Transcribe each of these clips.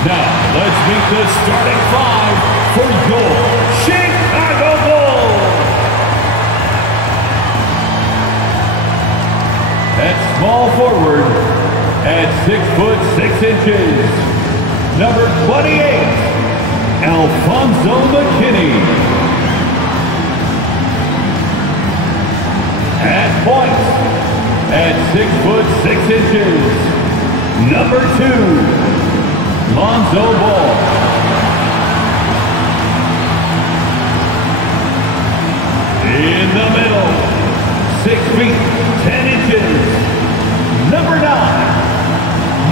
Now, let's meet the starting five for your Chicago Bulls. At small forward, at 6'6", number 28, Alfonso McKinney. At point, at 6'6", number 2, Lonzo Ball. In the middle, 6 feet, 10 inches, number 9,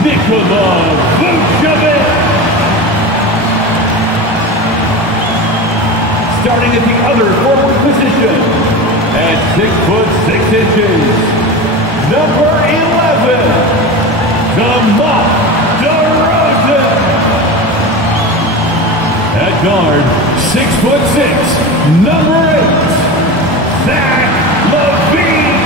Nikola Vucevic. Starting at the other forward position, at 6'6", number 11, Demar Derozan. At guard, 6'6", number 8, Lavine.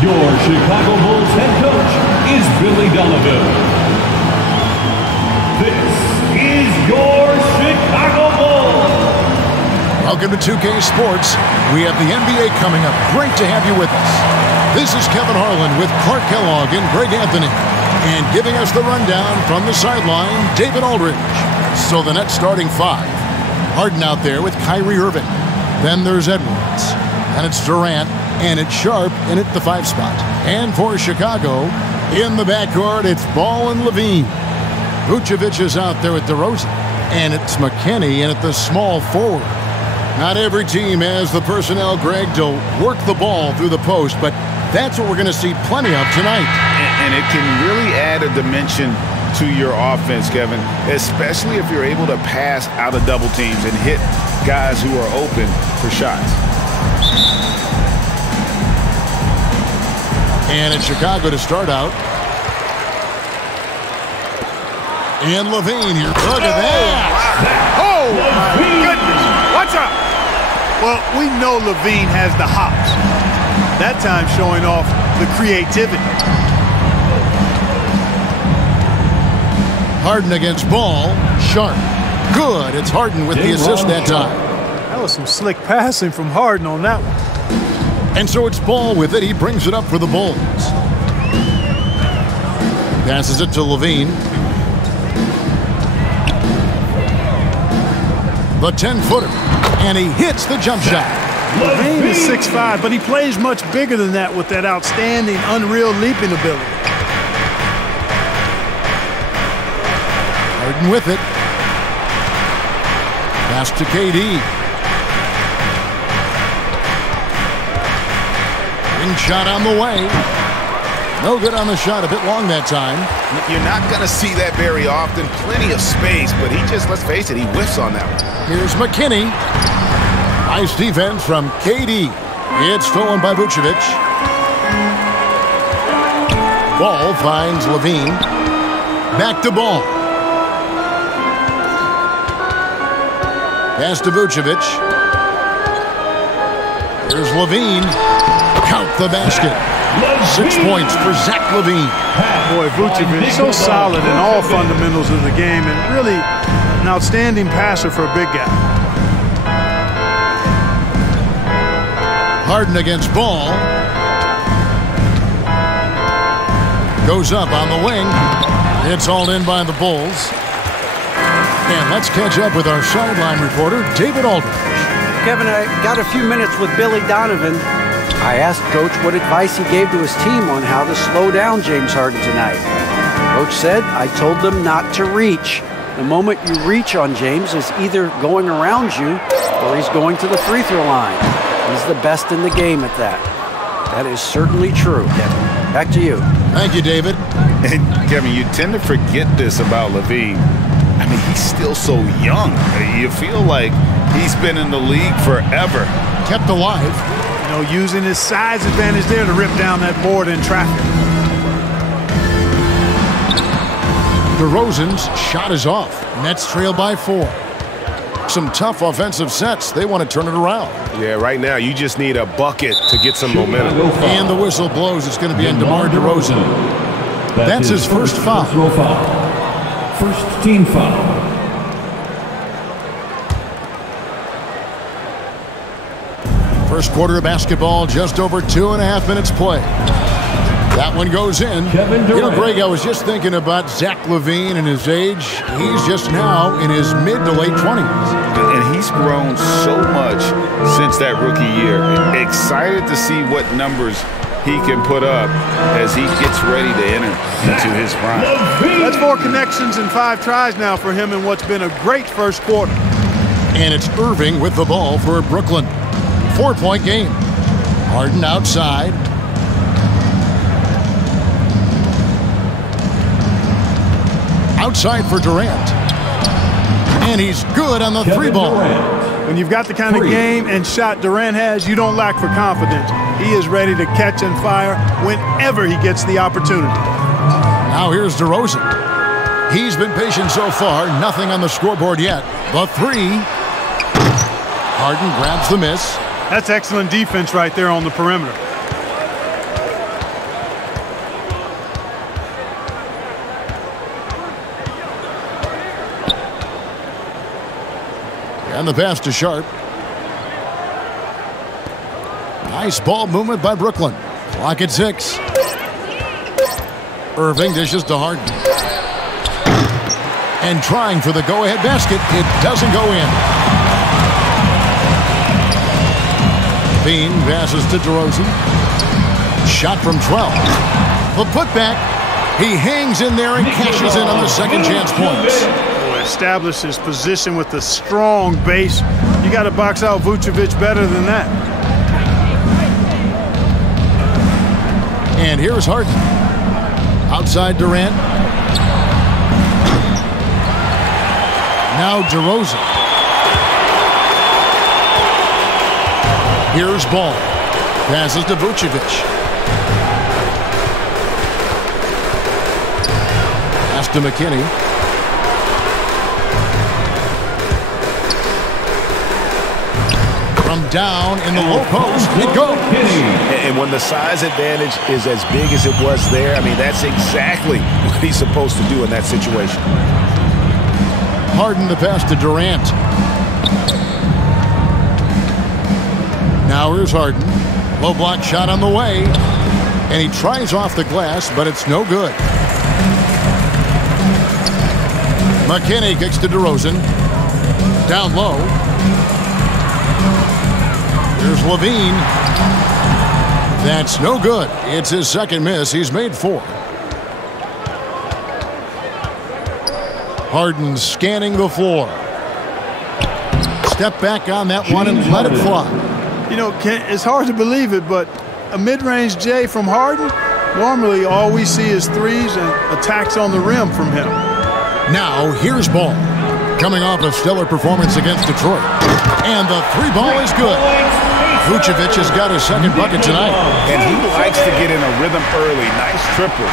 Your Chicago Bulls head coach is Billy Donovan. This is your Chicago Bulls. Welcome to 2K Sports. We have the NBA coming up. Great to have you with us. This is Kevin Harlan with Clark Kellogg and Greg Anthony. And giving us the rundown from the sideline, David Aldridge. So the Nets starting five. Harden out there with Kyrie Irving. Then there's Edwards. And it's Durant. And it's Sharp in at the 5 spot. And for Chicago, in the backcourt, it's Ball and Lavine. Vucevic is out there with Derozan. And it's McKinney in at the small forward. Not every team has the personnel, Greg, to work the ball through the post, but that's what we're going to see plenty of tonight. And it can really add a dimension to your offense, Kevin, especially if you're able to pass out of double teams and hit guys who are open for shots. And it's Chicago to start out. And Lavine here. Look at that. Oh, my goodness. What's up? Well, we know Lavine has the hops. That time showing off the creativity. Harden against Ball. Sharp. Good. It's Harden with the assist that time. That was some slick passing from Harden on that one. And so it's Ball with it. He brings it up for the Bulls. Passes it to Lavine. The 10-footer. And he hits the jump shot. Lavine is 6'5", but he plays much bigger than that with that outstanding, unreal leaping ability. Harden with it. Pass to KD. Shot on the way. No good on the shot. A bit long that time. You're not going to see that very often. Plenty of space, but he just, let's face it, he whiffs on that one. Here's McKinney. Nice defense from KD. It's stolen by Vucevic. Ball finds Lavine. Back to Ball. Pass to Vucevic. Here's Lavine. Count the basket. 6 points for Zach Lavine. Boy, Vucevic so solid in all fundamentals of the game and really an outstanding passer for a big guy. Harden against Ball. Goes up on the wing. It's all in by the Bulls. And let's catch up with our sideline reporter, David Aldridge. Kevin, I got a few minutes with Billy Donovan. I asked Coach what advice he gave to his team on how to slow down James Harden tonight. Coach said, I told them not to reach. The moment you reach on James is either going around you or he's going to the free throw line. He's the best in the game at that. That is certainly true, Kevin. Back to you. Thank you, David. And Kevin, you tend to forget this about Lavine. I mean, he's still so young. You feel like he's been in the league forever. Kept alive. You know, using his size advantage there to rip down that board in traffic. Derozan's shot is off. Nets trail by 4. some tough offensive sets. They want to turn it around. Yeah, right now you just need a bucket to get some momentum. And the whistle blows. It's going to be on Demar Derozan. That's his first foul. First team foul. First quarter of basketball, just over 2.5 minutes play. That one goes in. You know, Greg, I was just thinking about Zach Lavine and his age. He's just now in his mid to late 20s. And he's grown so much since that rookie year. Excited to see what numbers he can put up as he gets ready to enter into his prime. That's 4 connections and 5 tries now for him in what's been a great first quarter. And it's Irving with the ball for Brooklyn. 4-point game. Harden outside. Outside for Durant. And he's good on the 3-ball. When you've got the kind of game and shot Durant has, you don't lack for confidence. He is ready to catch and fire whenever he gets the opportunity. Now here's Derozan. He's been patient so far. Nothing on the scoreboard yet. The 3. Harden grabs the miss. That's excellent defense right there on the perimeter. And the pass to Sharp. Nice ball movement by Brooklyn. Clock at 6. Irving dishes to Harden. And trying for the go-ahead basket. It doesn't go in. Lavine passes to Derozan. Shot from 12. The putback. He hangs in there and cashes in on the second chance points. Establish his position with a strong base. You got to box out Vucevic better than that. And here's Harden. Outside Durant. Now Derozan. Here's Ball. Passes to Vucevic. Pass to McKinney. From down in the low post, it goes. And when the size advantage is as big as it was there, I mean, that's exactly what he's supposed to do in that situation. Harden the pass to Durant. Now here's Harden. Low block shot on the way. And he tries off the glass, but it's no good. McKinney kicks to Derozan. Down low. Here's Lavine. That's no good. It's his second miss. He's made 4. Harden scanning the floor. Step back on that one and let it fly. You know, it's hard to believe it, but a mid-range J from Harden, normally all we see is threes and attacks on the rim from him. Now here's Ball. Coming off a stellar performance against Detroit. And the 3-ball is good. Vucevic has got his second bucket tonight. And he likes to get in a rhythm early. Nice triple.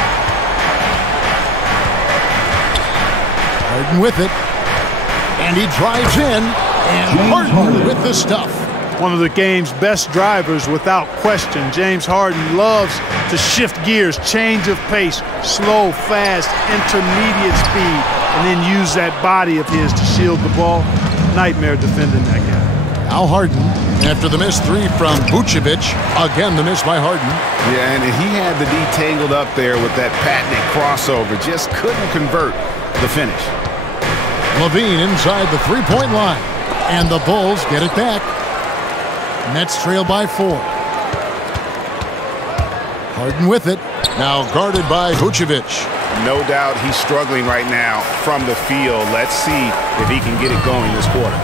Harden with it. And he drives in. And Harden with the stuff. One of the game's best drivers without question. James Harden loves to shift gears, change of pace, slow, fast, intermediate speed, and then use that body of his to shield the ball. Nightmare defending that guy. Now Harden, after the missed 3 from Vucevic. Again, the miss by Harden. Yeah, and he had the D tangled up there with that patented crossover. Just couldn't convert the finish. Lavine inside the 3-point line. And the Bulls get it back. Nets trail by 4. Harden with it. Now guarded by Vucevic. No doubt he's struggling right now from the field. Let's see if he can get it going this quarter.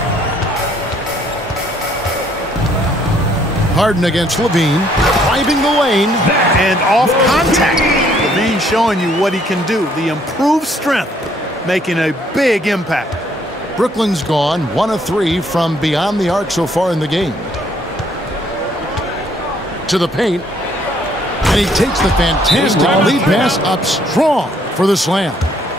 Harden against Lavine. Driving the lane. And off contact. Lavine showing you what he can do. The improved strength making a big impact. Brooklyn's gone 1 of 3 from beyond the arc so far in the game. To the paint. And he takes the fantastic lead pass up strong for the slam.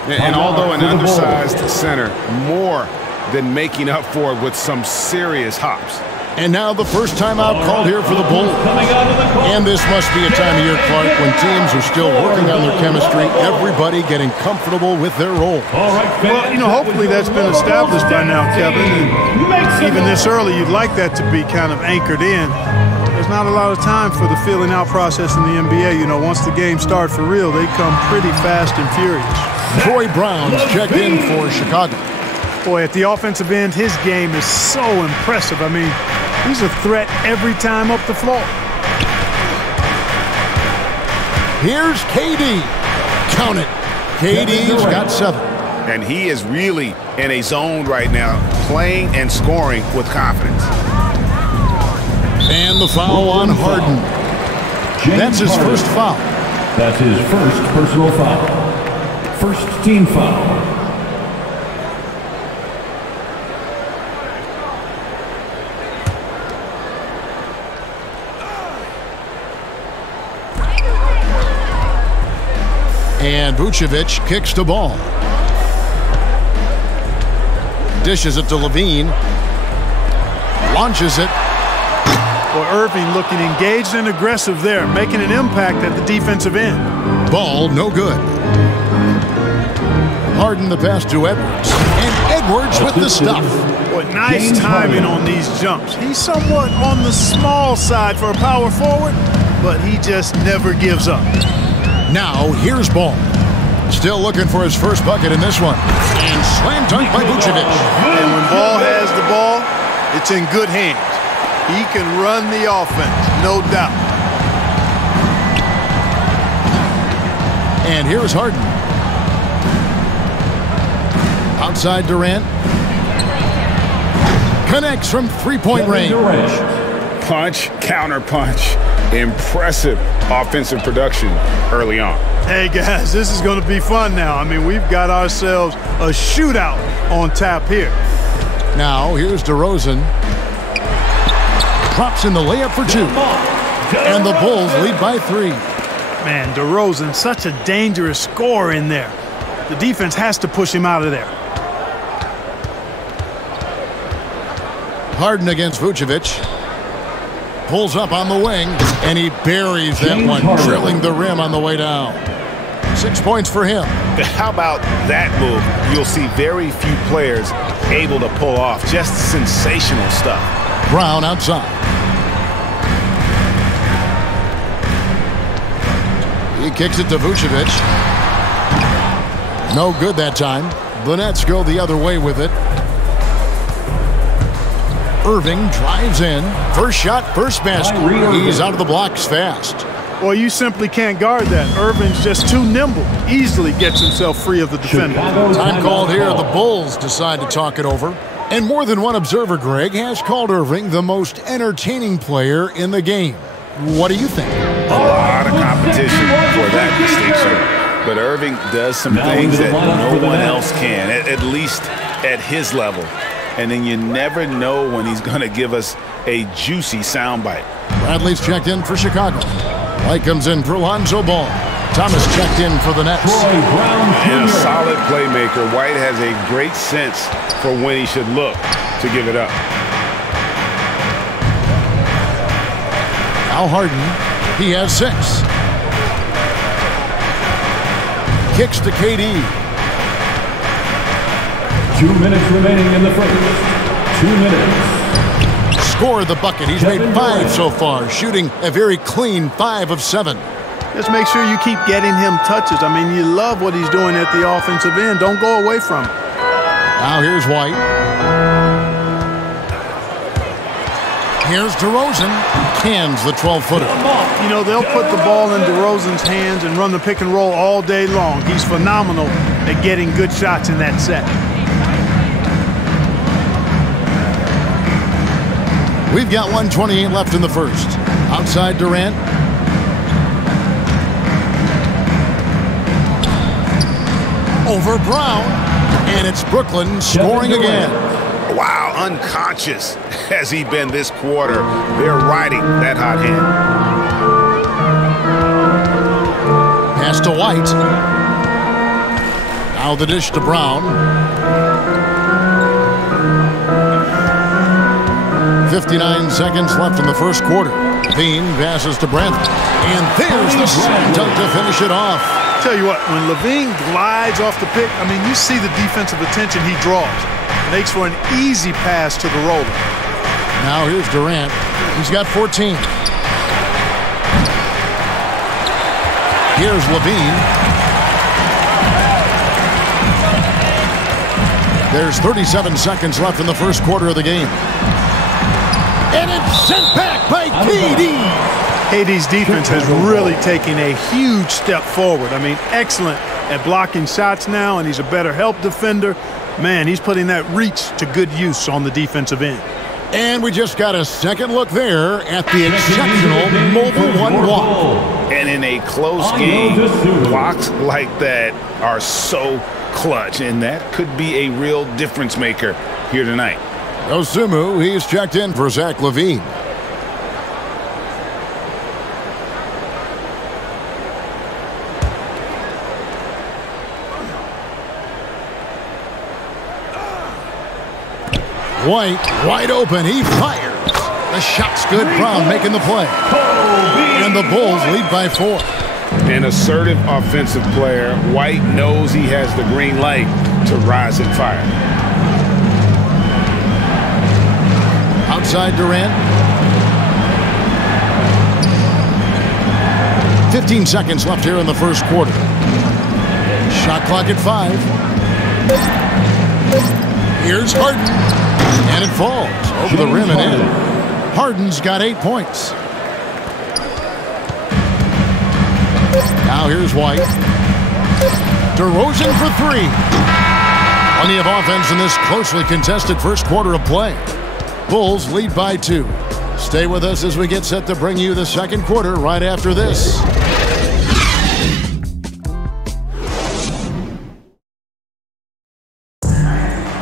And although an undersized center, more than making up for it with some serious hops. And now the first timeout called here for the Bulls. And this must be a time of year, Clark, when teams are still working on their chemistry, everybody getting comfortable with their role. Well, you know, hopefully that's been established by now, Kevin. And even this early, you'd like that to be kind of anchored in. There's not a lot of time for the feeling out process in the NBA. You know, once the game starts for real, they come pretty fast and furious. Troy Brown's checked in for Chicago. Boy, at the offensive end, his game is so impressive. I mean, he's a threat every time up the floor. Here's KD. Count it. KD's got 7. And he is really in a zone right now, playing and scoring with confidence. And the foul on Harden. That's his first foul. That's his first personal foul. First team foul. And Vucevic kicks the ball. Dishes it to Lavine. Launches it. Well, Irving looking engaged and aggressive there, making an impact at the defensive end. Ball no good. Harden the pass to Edwards. And Edwards with the stuff. Boy, nice timing on these jumps. He's somewhat on the small side for a power forward, but he just never gives up. Now, here's Ball. Still looking for his first bucket in this one. And slam dunk by Vucevic. And when Ball has the ball, it's in good hands. He can run the offense, no doubt. And here's Harden. Outside Durant. Connects from three-point range. Punch, counter punch. Impressive offensive production early on. Hey, guys, this is going to be fun now. I mean, we've got ourselves a shootout on tap here. Now, here's Derozan. Drops in the layup for 2. And the Bulls lead by 3. Man, Derozan, such a dangerous scorer in there. The defense has to push him out of there. Harden against Vucevic. Pulls up on the wing, and he buries that one, drilling the rim on the way down. 6 points for him. How about that move? You'll see very few players able to pull off. Just sensational stuff. Brown outside. He kicks it to Vucevic. No good that time. The Nets go the other way with it. Irving drives in. First shot, first basket. He's out of the blocks fast. Well, you simply can't guard that. Irving's just too nimble. Easily gets himself free of the defender. Time called here. The Bulls decide to talk it over. And more than one observer, Greg, has called Irving the most entertaining player in the game. What do you think? A lot of competition for that distinction. But Irving does some things that no one else can, at least at his level. And then you never know when he's going to give us a juicy soundbite. Bradley's checked in for Chicago. White comes in for Lonzo Ball. Thomas checked in for the Nets. And a solid playmaker. White has a great sense for when he should look to give it up. Now Harden, he has 6. Kicks to KD. 2 minutes remaining in the first. 2 minutes. Scored the bucket. He's made 5 so far, shooting a very clean 5 of 7. Just make sure you keep getting him touches. I mean, you love what he's doing at the offensive end. Don't go away from it. Now here's White. Here's Derozan. Cans the 12-footer. You know, they'll put the ball in Derozan's hands and run the pick and roll all day long. He's phenomenal at getting good shots in that set. We've got 1:28 left in the first. Outside Durant. Over Brown. And it's Brooklyn scoring again. Wow, unconscious has he been this quarter. They're riding that hot hand. Pass to White. Now the dish to Brown. 59 seconds left in the first quarter. Lavine passes to Brent. And there's the slam dunk to finish it off. Tell you what, when Lavine glides off the pick, I mean, you see the defensive attention he draws. Makes for an easy pass to the roller. Now here's Durant. He's got 14. Here's Lavine. There's 37 seconds left in the first quarter of the game. And it's sent back by KD. KD's defense has really taken a huge step forward. I mean, excellent at blocking shots now, and he's a better help defender. Man, he's putting that reach to good use on the defensive end. And we just got a second look there at the exceptional mobile one block. And in a close game, blocks like that are so clutch, and that could be a real difference maker here tonight. Osumu, he's checked in for Zach Lavine. White, wide open, he fires. The shot's good, Brown making the play. And the Bulls lead by 4. An assertive offensive player, White knows he has the green light to rise and fire. Outside Durant. 15 seconds left here in the first quarter. Shot clock at 5. Here's Harden. And it falls over the rim and in. Harden's got 8 points. Now here's White. Derozan for 3. Plenty of offense in this closely contested first quarter of play. Bulls lead by 2. Stay with us as we get set to bring you the second quarter right after this.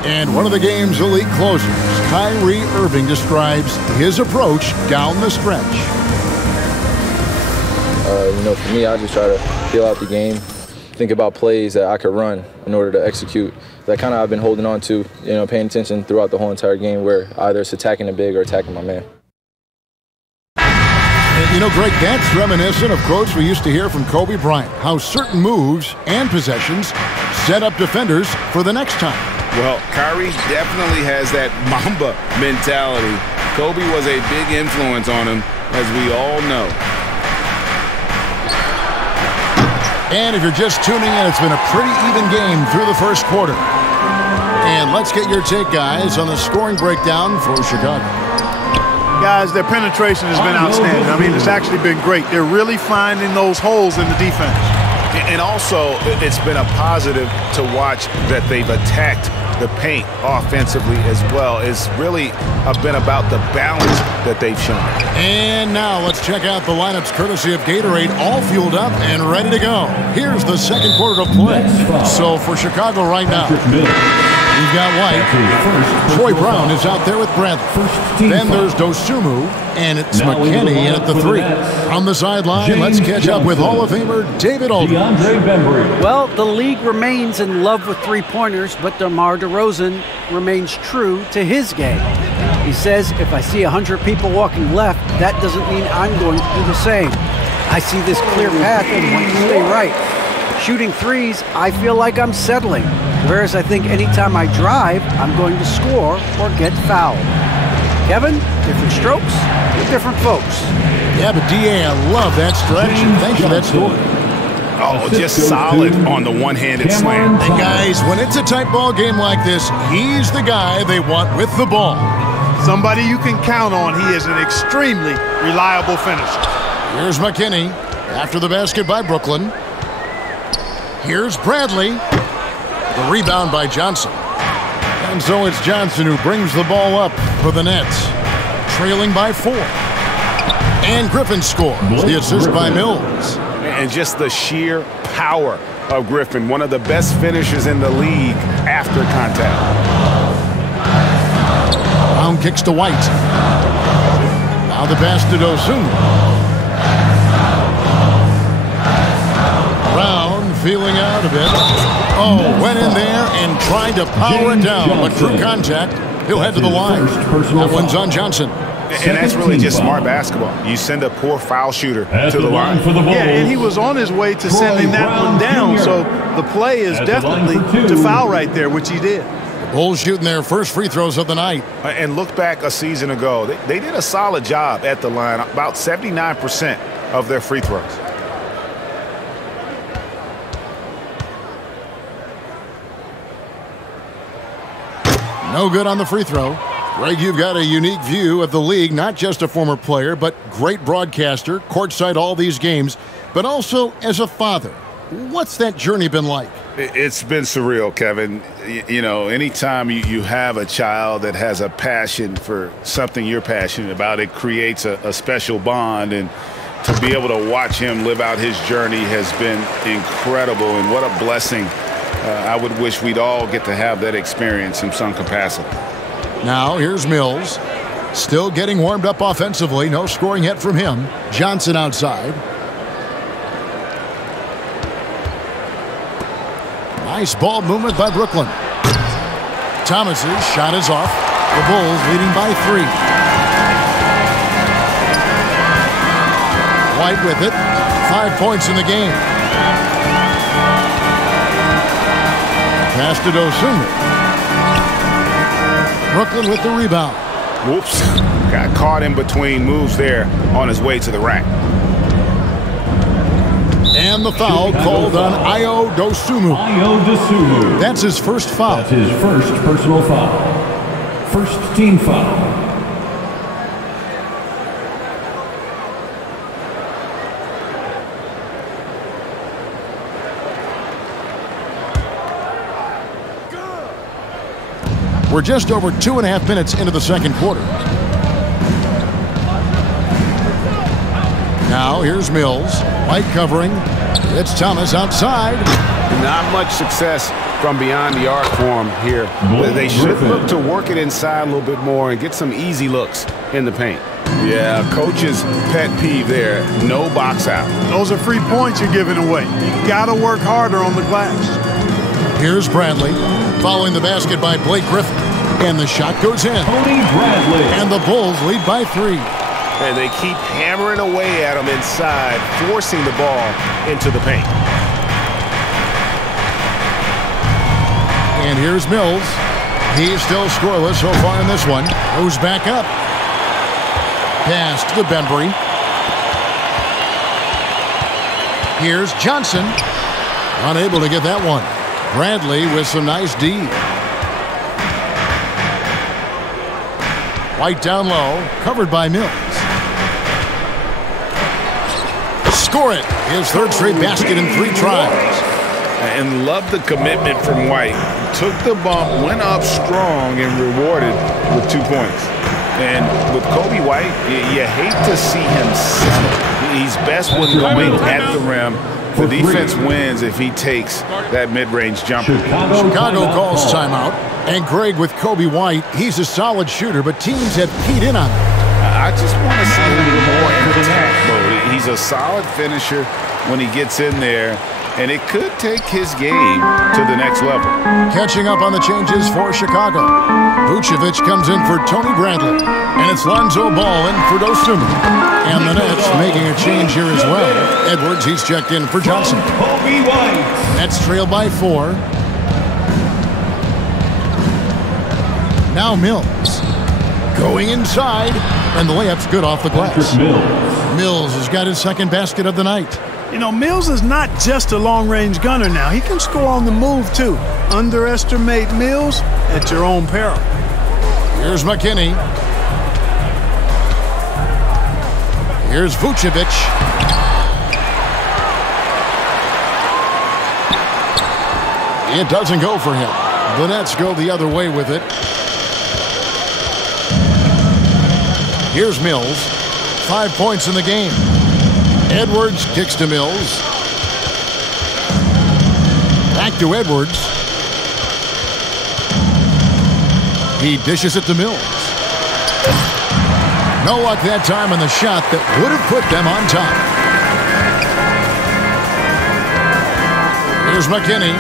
And one of the game's elite closers, Kyrie Irving, describes his approach down the stretch. For me, I just try to feel out the game, think about plays that I could run in order to execute. That kind of I've been holding on to, paying attention throughout the whole entire game where either it's attacking the big or attacking my man. And Greg, that's reminiscent of quotes we used to hear from Kobe Bryant, how certain moves and possessions set up defenders for the next time. Well, Kyrie definitely has that Mamba mentality. Kobe was a big influence on him, as we all know. And if you're just tuning in, it's been a pretty even game through the first quarter. And let's get your take, guys, on the scoring breakdown for Chicago. Guys, their penetration has been outstanding. I mean, it's actually been great. They're really finding those holes in the defense. And also, it's been a positive to watch that they've attacked the paint offensively as well. It's really been about the balance that they've shown. And now let's check out the lineups courtesy of Gatorade, all fueled up and ready to go. Here's the second quarter of play. So for Chicago right now, we've got White. Troy Brown is out there with Bradley. Then there's Dosunmu, and it's McKinney in at the 3. On the sideline, let's catch up with Hall of Famer David Aldridge. Well, the league remains in love with three-pointers, but Demar Derozan remains true to his game. He says, if I see 100 people walking left, that doesn't mean I'm going to do the same. I see this clear path and want to stay right. Shooting threes, I feel like I'm settling. Whereas I think anytime I drive, I'm going to score or get fouled. Kevin, different strokes with different folks. Yeah, but D.A., I love that stretch. Thanks for that story. Oh, just solid on the one-handed slam. And guys, when it's a tight ball game like this, he's the guy they want with the ball. Somebody you can count on. He is an extremely reliable finisher. Here's McKinney after the basket by Brooklyn. Here's Bradley. The rebound by Johnson. And so it's Johnson who brings the ball up for the Nets. Trailing by 4. And Griffin scores the assist by Mills. And just the sheer power of Griffin, one of the best finishers in the league after contact. Brown kicks to White. Now the pass to Dosunmu. Brown feeling out a bit. Oh, went in there and tried to power it down, but through contact, He'll head to the line. That one's on Johnson. And that's really just smart basketball. You send a poor foul shooter to the line. Yeah, and he was on his way to sending that one down, so the play is definitely to foul right there, which he did. Bulls shooting their first free throws of the night. And look back a season ago. They did a solid job at the line, about 79% of their free throws. No good on the free throw. Greg, you've got a unique view of the league, not just a former player, but great broadcaster, courtside all these games, but also as a father. What's that journey been like? It's been surreal, Kevin. You know, anytime you have a child that has a passion for something you're passionate about, it creates a special bond. And to be able to watch him live out his journey has been incredible. And what a blessing. I would wish we'd all get to have that experience in some capacity. Now, here's Mills. Still getting warmed up offensively. No scoring yet from him. Johnson outside. Nice ball movement by Brooklyn. Thomas's shot is off. The Bulls leading by 3. White with it. 5 points in the game. Pass to Derozan. Brooklyn with the rebound. Whoops. Got caught in between moves there on his way to the rack. And the foul called on Ayo Dosunmu. That's his first foul. That's his first personal foul. First team foul. We're just over 2.5 minutes into the second quarter. Now here's Mills. White covering. It's Thomas outside. Not much success from beyond the arc for him here. They should look to work it inside a little bit more and get some easy looks in the paint. Yeah, coach's pet peeve there. No box out. Those are free points you're giving away. You got to work harder on the glass. Here's Bradley. Following the basket by Blake Griffin. And the shot goes in. Tony Bradley. And the Bulls lead by 3. And they keep hammering away at him inside, forcing the ball into the paint. And here's Mills. He's still scoreless so far in this one. Goes back up. Pass to Bembry. Here's Johnson. Unable to get that one. Bradley with some nice D. White down low, covered by Mills. Score it. His third straight basket in 3 tries. And love the commitment from White. Took the bump, went up strong, and rewarded with 2 points. And with Kobe White, you hate to see him settle. He's best when going at the rim. The defense wins if he takes that mid-range jumper. Chicago calls timeout. And Greg, with Kobe White, he's a solid shooter, but teams have keyed in on him. I just want to see a little more in attack mode. He's a solid finisher when he gets in there, and it could take his game to the next level. Catching up on the changes for Chicago. Vucevic comes in for Tony Bradley, and it's Lonzo Ball in for Dosunmu. And the Nets making a change here as well. Edwards, he's checked in for Johnson. Kobe White. Nets trail by 4. Now Mills. Going inside, and the layup's good off the glass. Mills has got his second basket of the night. You know, Mills is not just a long-range gunner now. He can score on the move, too. Underestimate Mills at your own peril. Here's McKinney. Here's Vucevic. It doesn't go for him. The Nets go the other way with it. Here's Mills. 5 points in the game. Edwards kicks to Mills. Back to Edwards. He dishes it to Mills. No luck that time on the shot that would have put them on top. Here's McKinney.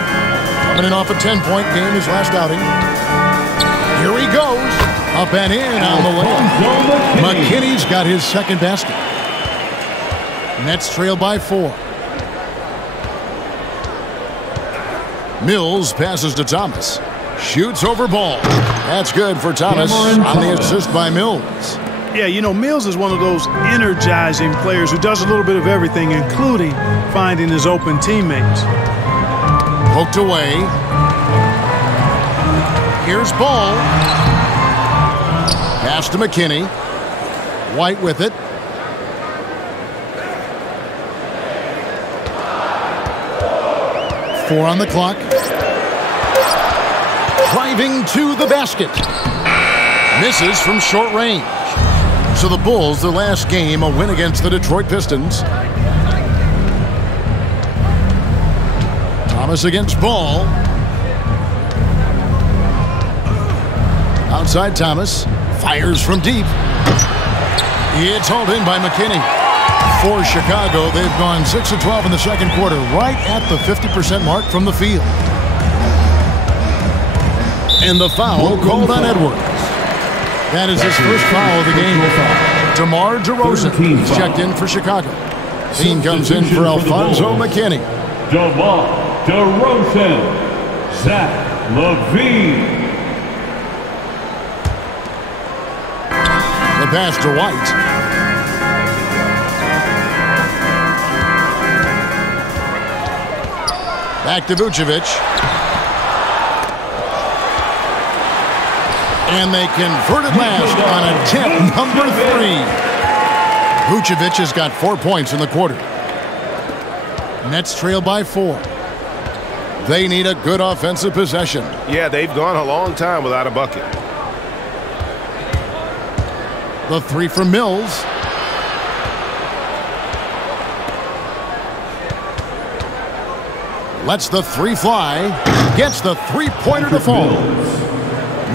Coming in off a 10-point game his last outing. Here he goes. Up and in on the layup. McKinney's got his second basket. Nets trail by 4. Mills passes to Thomas. Shoots over Ball. That's good for Thomas on the assist by Mills. Yeah, you know, Mills is one of those energizing players who does a little bit of everything, including finding his open teammates. Poked away. Here's Ball. Pass to McKinney. White with it. Four on the clock. Driving to the basket. Misses from short range. So the Bulls, their last game, a win against the Detroit Pistons. Thomas against Ball. Outside Thomas. Fires from deep. It's hauled in by McKinney. For Chicago, they've gone 6 of 12 in the second quarter, right at the 50% mark from the field. And the foul called on Edwards. That is his first foul of the game. Demar Derozan checked in for Chicago. Team comes in for Alfonso McKinney. Demar Derozan. Zach Lavine. The pass to White. Back to Vucevic. And they converted last on attempt number 3. Vucevic has got 4 points in the quarter. Nets trail by 4. They need a good offensive possession. Yeah, they've gone a long time without a bucket. The 3 from Mills. Lets the 3 fly. Gets the three-pointer to fall.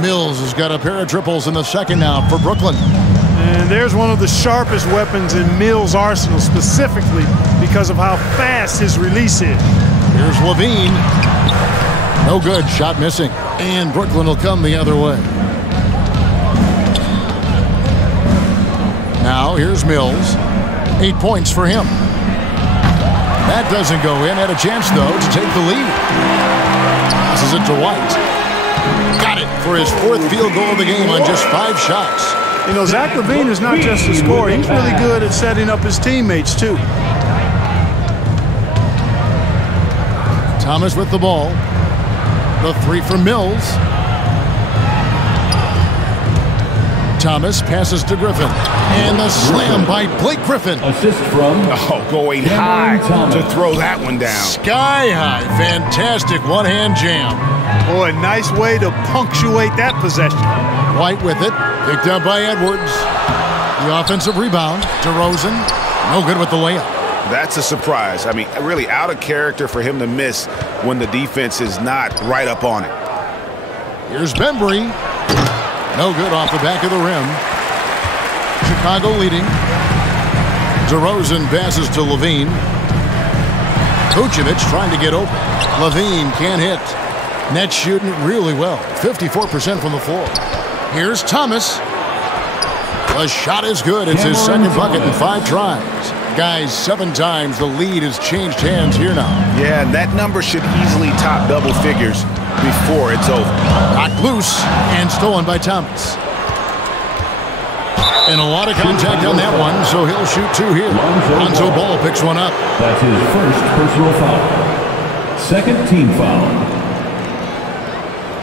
Mills has got a pair of triples in the second now for Brooklyn. And there's one of the sharpest weapons in Mills' arsenal, specifically because of how fast his release is. Here's Lavine. No good. Shot missing. And Brooklyn will come the other way. Now here's Mills. 8 points for him. That doesn't go in. Had a chance, though, to take the lead. Passes it to White. Got it for his 4th field goal of the game on just 5 shots. You know, Zach Lavine is not just a scorer. He's really good at setting up his teammates, too. Thomas with the ball. The 3 from Mills. Thomas passes to Griffin. And the slam by Blake Griffin. Assist from Going high to throw that one down. Sky high. Fantastic one-hand jam. Boy, nice way to punctuate that possession. White with it. Picked up by Edwards. The offensive rebound. Derozan. No good with the layup. That's a surprise. I mean, really out of character for him to miss when the defense is not right up on it. Here's Bembry. No good off the back of the rim. Chicago leading. Derozan passes to Lavine. Vucevic trying to get open. Lavine can't hit. Nets shooting really well. 54% from the floor. Here's Thomas. The shot is good. It's his second bucket in 5 tries. Guys, 7 times the lead has changed hands here now. Yeah, and that number should easily top double figures before it's over. Knocked loose and stolen by Thomas. And a lot of contact on that one, so he'll shoot 2 here. Lonzo Ball picks one up. That's his first personal foul. Second team foul.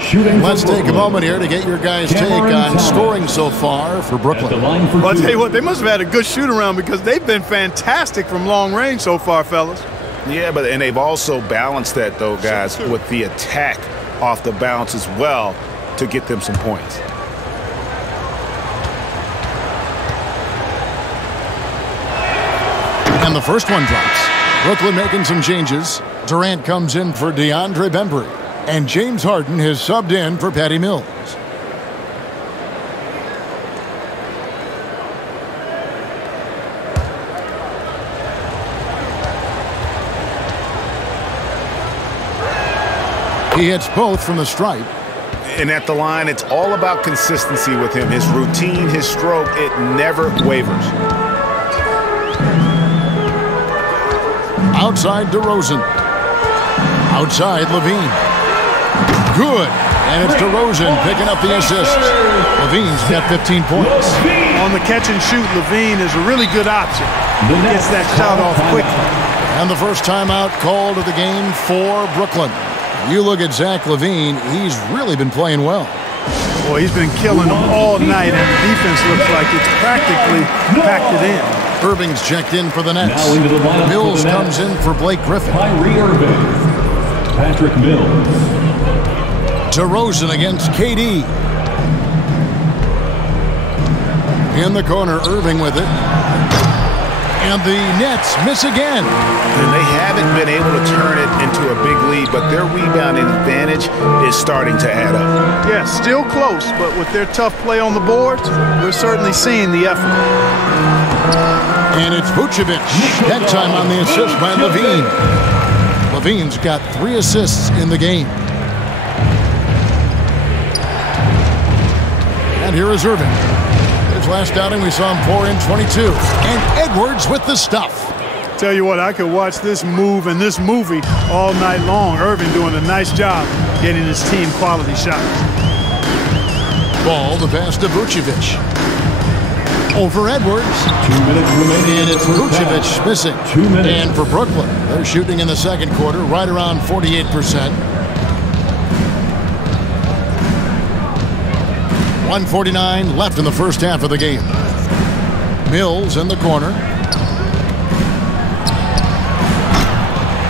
Shooting. Let's take a moment here to get your guys' take on scoring so far for Brooklyn. Well, I'll tell you what, they must have had a good shoot-around because they've been fantastic from long range so far, fellas. Yeah, and they've also balanced that, though, guys, with the attack off the bounce as well to get them some points. And the first one drops. Brooklyn making some changes. Durant comes in for DeAndre Bembry. And James Harden has subbed in for Patty Mills. He hits both from the stripe. And at the line, it's all about consistency with him. His routine, his stroke, it never wavers. Outside Derozan. Outside Lavine. Good. And it's Derozan picking up the assist. Lavine's got 15 points. On the catch and shoot, Lavine is a really good option. He gets that shot off quickly. And the first timeout called of the game for Brooklyn. You look at Zach Lavine, he's really been playing well. Boy, he's been killing them all night, and the defense looks like it's practically packed it in. Irving's checked in for the Nets. Mills comes in for Blake Griffin. Kyrie Irving. Patrick Mills. Derozan against KD. In the corner, Irving with it. And the Nets miss again. And they haven't been able to turn it into a big lead, but their rebounding advantage is starting to add up. Yeah, still close, but with their tough play on the boards, we're certainly seeing the effort. And it's Vucevic. That time on the assist by Lavine. Lavine's got 3 assists in the game. And here is Irving. His last outing, we saw him pour in 22. And Edwards with the stuff. Tell you what, I could watch this move and this movie all night long. Irving doing a nice job getting his team quality shots. Ball, the pass to Vucevic. Over Edwards. 2 minutes remaining. And it's Vucevic missing. 2 minutes. And for Brooklyn, they're shooting in the second quarter right around 48%. 1:49 left in the first half of the game. Mills in the corner.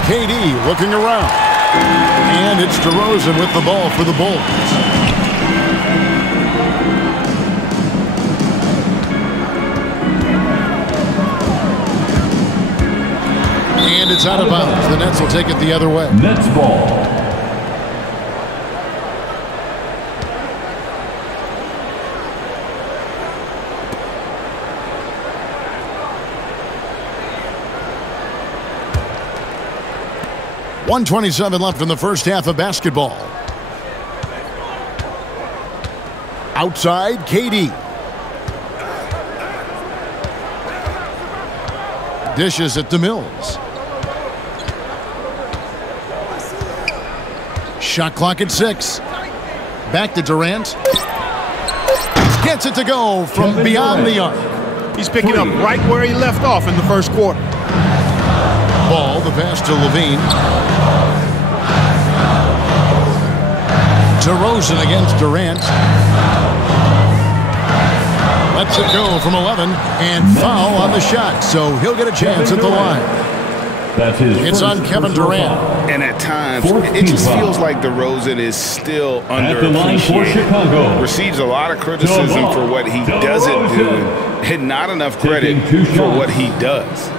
KD looking around. And it's Derozan with the ball for the Bulls. And it's out of bounds. The Nets will take it the other way. Nets ball. .127 left in the first half of basketball. Outside, KD. Dishes it to Mills. Shot clock at 6. Back to Durant. Gets it to go from beyond the arc. He's picking up right where he left off in the first quarter. Ball, the pass to Lavine. Derozan against Durant. Lets it go from 11 and foul on the shot, so he'll get a chance at the line. That's his It's on Kevin Durant. And at times, it just feels like Derozan is still At the line for Chicago. underappreciated. Receives a lot of criticism for what he doesn't do, and not enough credit Taking 2 for what shots. he does.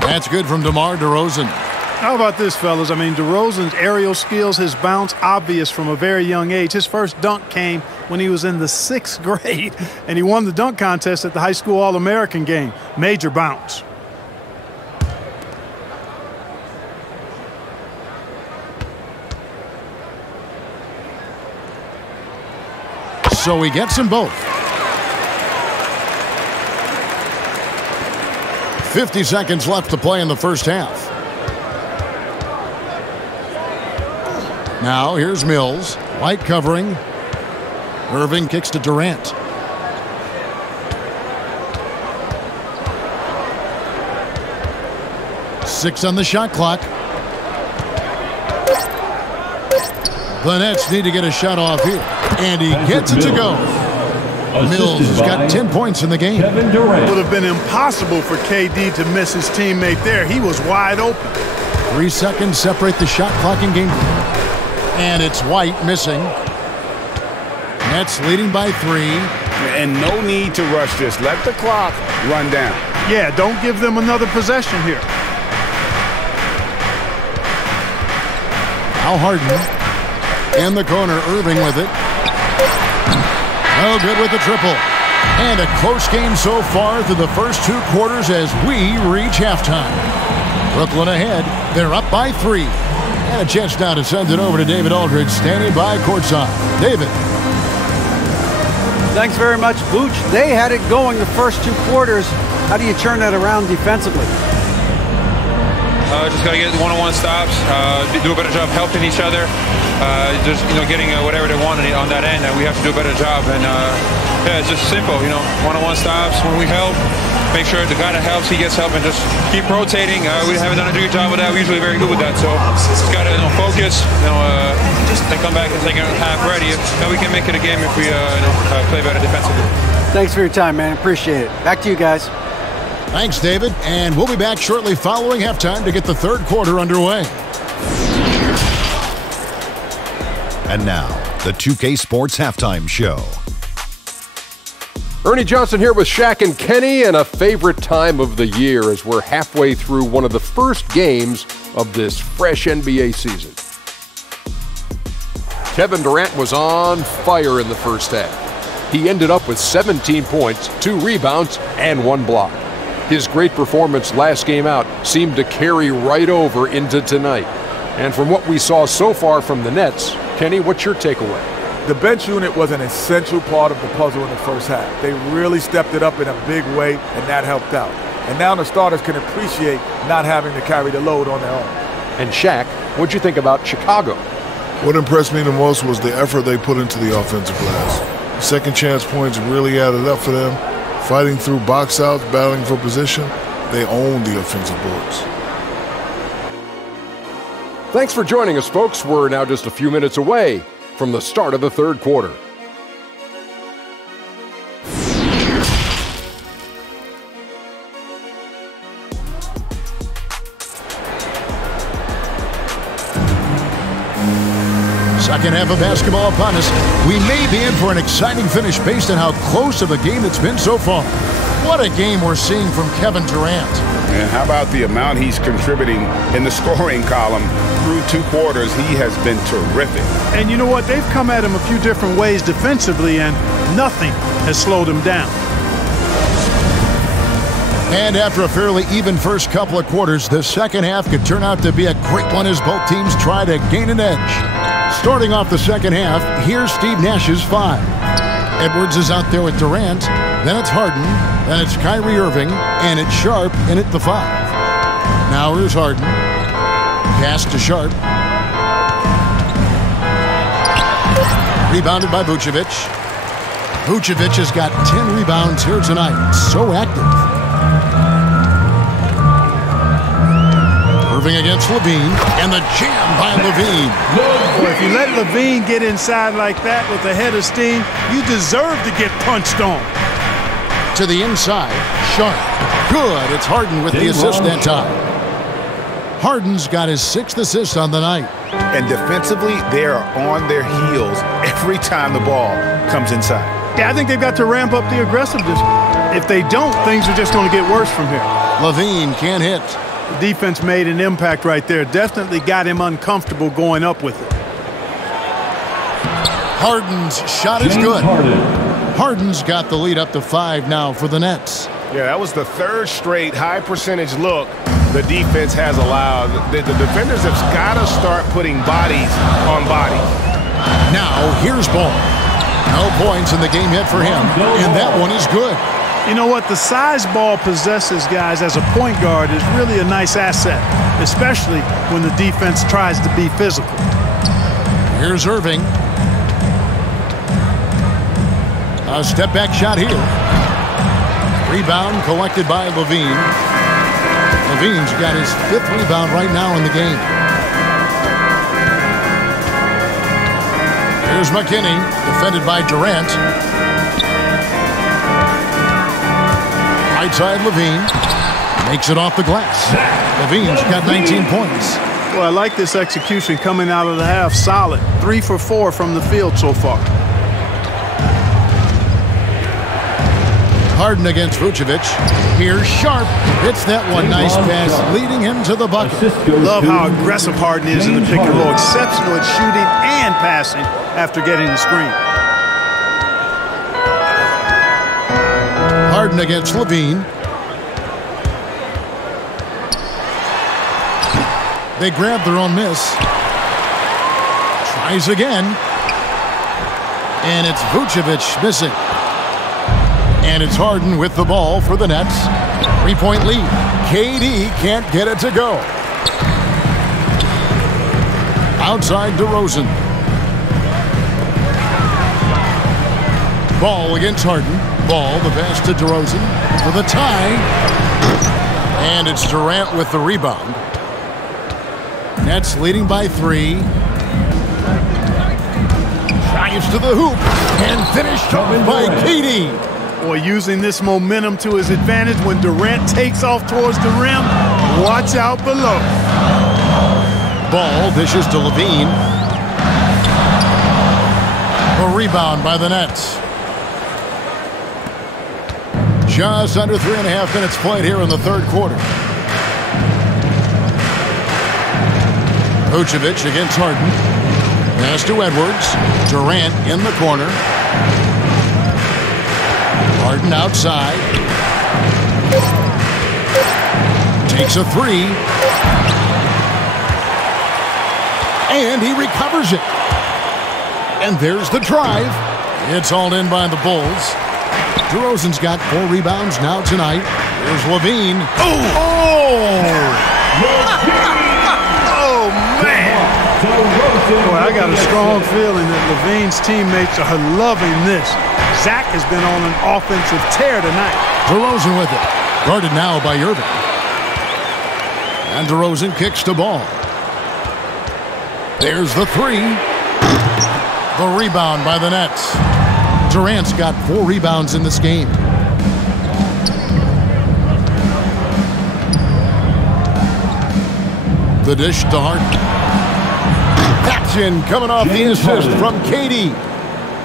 That's good from Demar Derozan. How about this, fellas? I mean, Derozan's aerial skills, his bounce, obvious from a very young age. His first dunk came when he was in the 6th grade, and he won the dunk contest at the high school All-American game. Major bounce. So he gets them both. 50 seconds left to play in the first half. Now here's Mills. White covering. Irving kicks to Durant. Six on the shot clock. The Nets need to get a shot off here. And he gets it to go. Mills has got 10 points in the game. Kevin Durant. Would have been impossible for KD to miss his teammate there. He was wide open. 3 seconds separate the shot clock and game. And it's White missing. Nets leading by 3. And no need to rush this. Let the clock run down. Yeah, don't give them another possession here. Now Harden. In the corner, Irving with it. No good with the triple. And a close game so far through the first 2 quarters as we reach halftime. Brooklyn ahead. They're up by 3. And a chance now to send it over to David Aldridge, standing by courtside. David. Thanks very much, Vooch. They had it going the first 2 quarters. How do you turn that around defensively? Just got to get one-on-one stops, do a better job helping each other, just getting whatever they want on that end, and we have to do a better job. And yeah, it's just simple, one-on-one stops when we help. Make sure the guy that helps, he gets help, and just keep rotating. We haven't done a good job with that. We're usually very good with that, so just got to focus. They come back and second half ready. Then we can make it a game if we play better defensively. Thanks for your time, man. Appreciate it. Back to you guys. Thanks, David. And we'll be back shortly following halftime to get the 3rd quarter underway. And now, the 2K Sports Halftime Show. Ernie Johnson here with Shaq and Kenny, and a favorite time of the year as we're halfway through one of the first games of this fresh NBA season. Kevin Durant was on fire in the first half. He ended up with 17 points, 2 rebounds, and 1 block. His great performance last game out seemed to carry right over into tonight. And from what we saw so far from the Nets, Kenny, what's your takeaway? The bench unit was an essential part of the puzzle in the first half. They really stepped it up in a big way, and that helped out. And now the starters can appreciate not having to carry the load on their own. And Shaq, what'd you think about Chicago? What impressed me the most was the effort they put into the offensive glass. Second chance points really added up for them. Fighting through box outs, battling for position, they own the offensive boards. Thanks for joining us, folks. We're now just a few minutes away from the start of the 3rd quarter. Second half of basketball upon us. We may be in for an exciting finish based on how close of a game it's been so far. What a game we're seeing from Kevin Durant. And how about the amount he's contributing in the scoring column through 2 quarters? He has been terrific. And you know what? They've come at him a few different ways defensively, and nothing has slowed him down. And after a fairly even first couple of quarters, the second half could turn out to be a great one as both teams try to gain an edge. Starting off the second half, here's Steve Nash's 5. Edwards is out there with Durant. Then it's Harden. Then it's Kyrie Irving. And it's Sharp in at the 5. Now here's Harden. Pass to Sharp. Rebounded by Vucevic. Vucevic has got 10 rebounds here tonight. So active. Irving against Lavine, and the jam by Lavine. Boy, if you let Lavine get inside like that with a head of steam, you deserve to get punched on. To the inside, Sharp. Good, it's Harden with the assist that time. Harden's got his 6th assist on the night. And defensively, they are on their heels every time the ball comes inside. Yeah, I think they've got to ramp up the aggressiveness. If they don't, things are just going to get worse from here. Lavine can't hit. The defense made an impact right there. Definitely got him uncomfortable going up with it. Harden's shot is good. Harden's got the lead up to 5 now for the Nets. Yeah, that was the 3rd straight high percentage look the defense has allowed. The defenders have got to start putting bodies on bodies. Now here's Ball. No points in the game yet for him, and that one is good. You know what? The size Ball possesses, guys, as a point guard is really a nice asset, especially when the defense tries to be physical. Here's Irving. A step-back shot here. Rebound collected by Lavine. Lavine's got his 5th rebound right now in the game. Here's McKinney, defended by Durant. Right side, Lavine. Makes it off the glass. Lavine's got 19 points. Well, I like this execution coming out of the half. Solid. 3 for 4 from the field so far. Harden against Vucevic. Here's Sharp. Hits that one. Nice pass, leading him to the bucket. Love how aggressive Harden is in the pick and roll. Exceptional at shooting and passing after getting the screen. Harden against Lavine. They grab their own miss. Tries again. And it's Vucevic missing. And it's Harden with the ball for the Nets. 3-point lead. KD can't get it to go. Outside Derozan. Ball against Harden. Ball, the pass to Derozan for the tie. And it's Durant with the rebound. Nets leading by 3. Drives to the hoop and finished off by KD. Boy, using this momentum to his advantage when Durant takes off towards the rim. Watch out below. Ball dishes to Lavine. A rebound by the Nets. Just under 3.5 minutes played here in the third quarter. Vucevic against Harden. Pass to Edwards. Durant in the corner. Harden outside. Takes a 3. And he recovers it. And there's the drive. It's hauled in by the Bulls. Derozan's got 4 rebounds now tonight. There's Lavine. Oh, man. Boy, I got a strong feeling that Lavine's teammates are loving this. Zach has been on an offensive tear tonight. Derozan with it. Guarded now by Irving. And Derozan kicks the ball. There's the 3. The rebound by the Nets. Durant's got 4 rebounds in this game. The dish to Harden. Action coming off the assist from KD.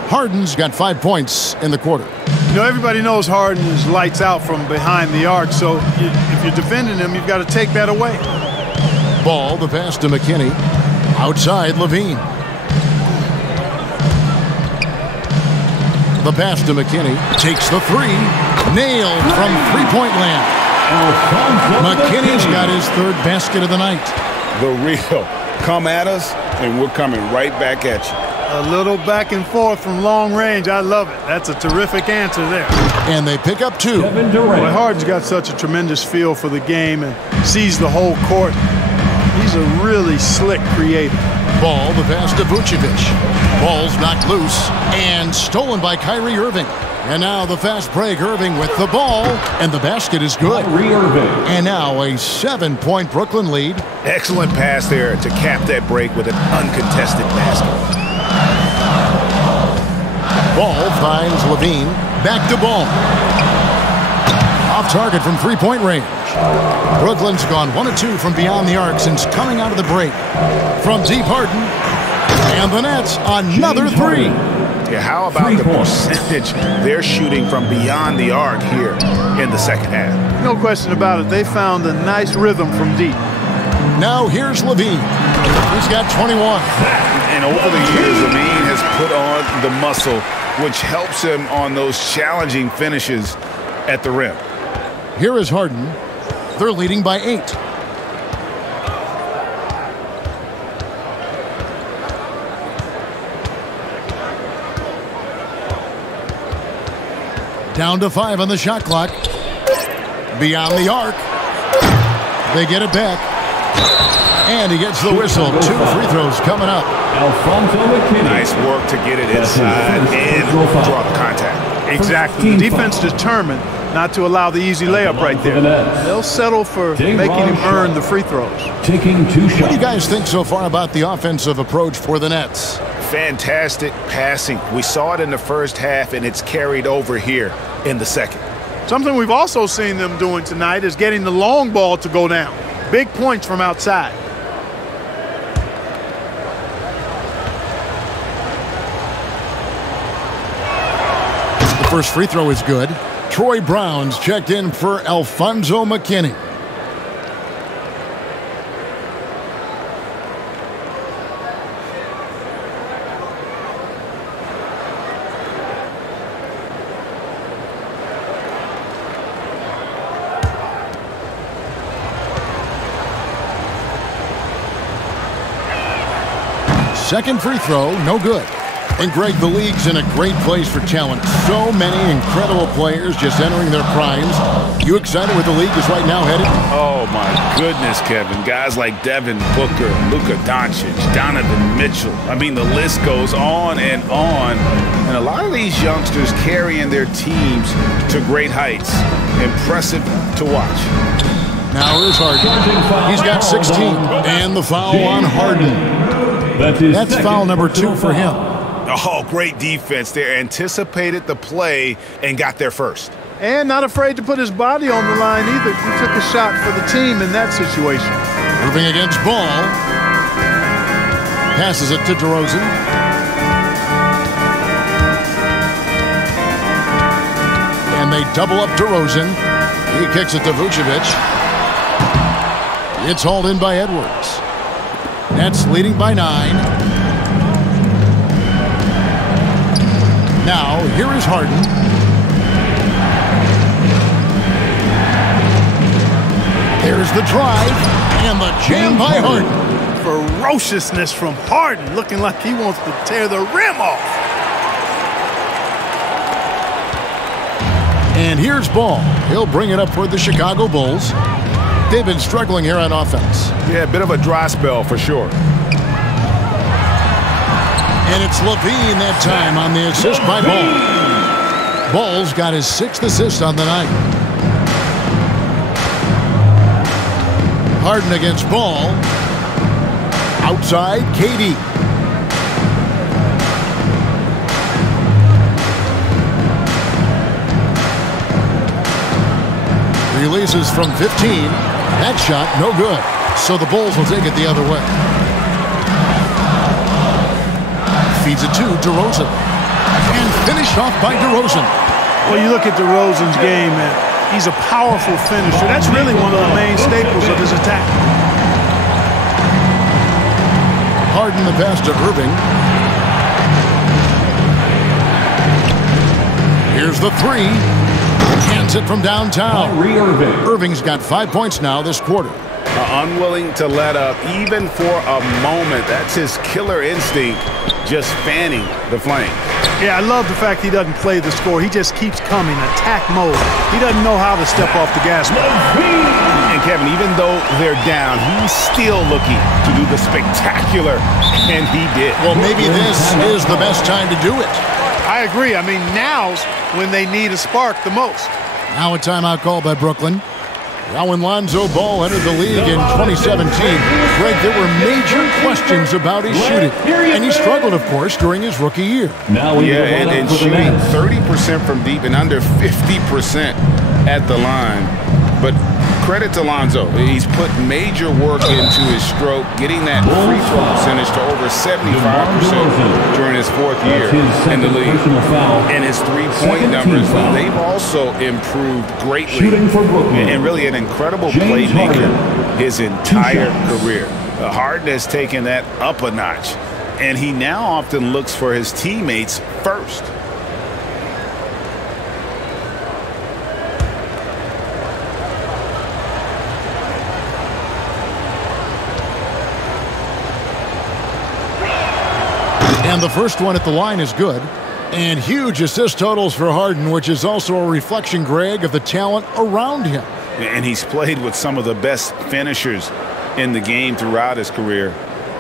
Harden's got 5 points in the quarter. You know, everybody knows Harden is lights out from behind the arc, so if you're defending him, you've got to take that away. Ball, the pass to McKinney. Outside Lavine. The pass to McKinney. Takes the 3. Nailed from three-point land. McKinney's got his 3rd basket of the night. The real. Come at us, and we're coming right back at you. A little back and forth from long range. I love it. That's a terrific answer there. And they pick up 2. Boy, Harden's got such a tremendous feel for the game and sees the whole court. He's a really slick creator. Ball, the pass to Vucevic. Ball's knocked loose and stolen by Kyrie Irving. And now the fast break. Irving with the ball, and the basket is good. And now a 7-point Brooklyn lead. Excellent pass there to cap that break with an uncontested basket. Ball finds Lavine. Back to Ball. Off target from three-point range. Brooklyn's gone 1 of 2 from beyond the arc since coming out of the break. From deep, Harden. And the Nets, another 3. Yeah, how about the percentage they're shooting from beyond the arc here in the second half? No question about it. They found a nice rhythm from deep. Now here's Lavine. He's got 21. And over the years, Lavine has put on the muscle, which helps him on those challenging finishes at the rim. Here is Harden. They're leading by 8. Down to 5 on the shot clock. Beyond the arc. They get it back. And he gets the whistle. 2 free throws coming up. Nice work to get it inside and draw the contact. Exactly. The defense determined not to allow the easy layup right there. They'll settle for making him earn the free throws. Taking 2 shots. What do you guys think so far about the offensive approach for the Nets? Fantastic passing. We saw it in the first half, and it's carried over here in the second. Something we've also seen them doing tonight is getting the long ball to go down. Big points from outside. The first free throw is good. Troy Brown's checked in for Alfonso McKinney. Second free throw, no good. And Greg, the league's in a great place for talent. So many incredible players just entering their primes. You excited where the league is right now headed? Oh, my goodness, Kevin. Guys like Devin Booker, Luka Doncic, Donovan Mitchell. I mean, the list goes on and on. And a lot of these youngsters carrying their teams to great heights. Impressive to watch. Now here's Harden. He's got 16. And the foul on Harden. That's foul number 2 for him. Oh, great defense there. Anticipated the play and got there first. And not afraid to put his body on the line either. He took a shot for the team in that situation. Irving against Ball. Passes it to Derozan. And they double up Derozan. He kicks it to Vucevic. It's hauled in by Edwards. Nets leading by 9. Now, here is Harden. There's the drive, and the jam by Harden. Ferociousness from Harden, looking like he wants to tear the rim off. And here's Ball. He'll bring it up for the Chicago Bulls. They've been struggling here on offense. Yeah, a bit of a dry spell for sure. And it's Lavine that time on the assist by Ball. Ball's got his 6th assist on the night. Harden against Ball. Outside, KD. Releases from 15. That shot, no good. So the Bulls will take it the other way. Feeds it to Derozan. And finished off by Derozan. Well, you look at Derozan's game, and he's a powerful finisher. That's really one of the main staples of his attack. Harden the pass to Irving. Here's the 3. Hands it from downtown. Irving's got 5 points now this quarter. Unwilling to let up even for a moment. That's his killer instinct, just fanning the flame. Yeah, I love the fact he doesn't play the score. He just keeps coming, attack mode. He doesn't know how to step off the gas pedal. And Kevin, even though they're down, he's still looking to do the spectacular, and he did. Well, maybe this is the best time to do it. I agree. I mean, now's when they need a spark the most. Now a timeout call by Brooklyn. Now when Lonzo Ball entered the league in 2017, Greg, there were major questions about his shooting. And he struggled, of course, during his rookie year. And shooting 30% from deep and under 50% at the line. But credit to Lonzo. He's put major work into his stroke, getting that free throw percentage to over 75% during his 4th year in the league. And his three-point numbers, they've also improved greatly. And really an incredible playmaker his entire career. Harden has taken that up a notch, and he now often looks for his teammates first. And the first one at the line is good. And huge assist totals for Harden, which is also a reflection, Greg, of the talent around him. And he's played with some of the best finishers in the game throughout his career.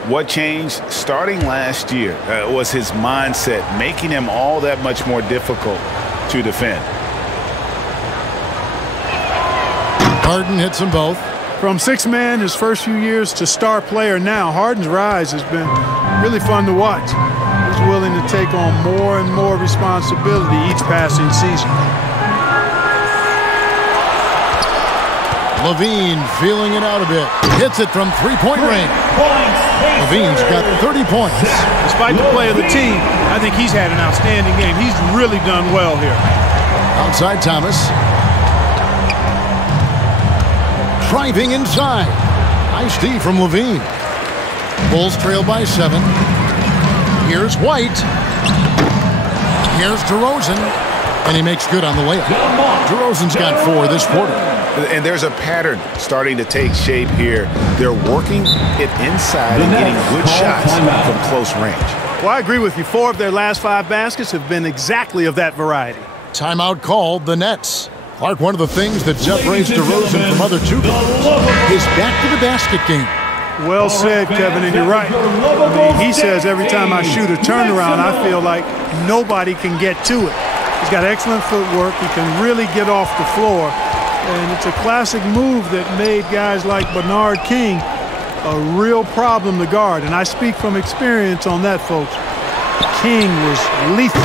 What changed starting last year was his mindset, making him all that much more difficult to defend. Harden hits them both. From 6-man his first few years to star player now, Harden's rise has been really fun to watch. He's willing to take on more and more responsibility each passing season. Lavine feeling it out a bit. Hits it from three-point range. Lavine's got 30 points. Despite the play of the team, I think he's had an outstanding game. He's really done well here. Outside Thomas. Driving inside. Nice D from Lavine. Bulls trail by 7. Here's White. Here's Derozan. And he makes good on the layup. Derozan's got 4 this quarter. And there's a pattern starting to take shape here. They're working it inside and getting good shots from close range. Well, I agree with you. 4 of their last 5 baskets have been exactly of that variety. Timeout called, the Nets. Clark, one of the things that separates Derozan from other two guys is back-to-the-basket game. Well said, Kevin, and you're right. I mean, he says every time I shoot a turnaround, I feel like nobody can get to it. He's got excellent footwork. He can really get off the floor. And it's a classic move that made guys like Bernard King a real problem to guard. And I speak from experience on that, folks. King was lethal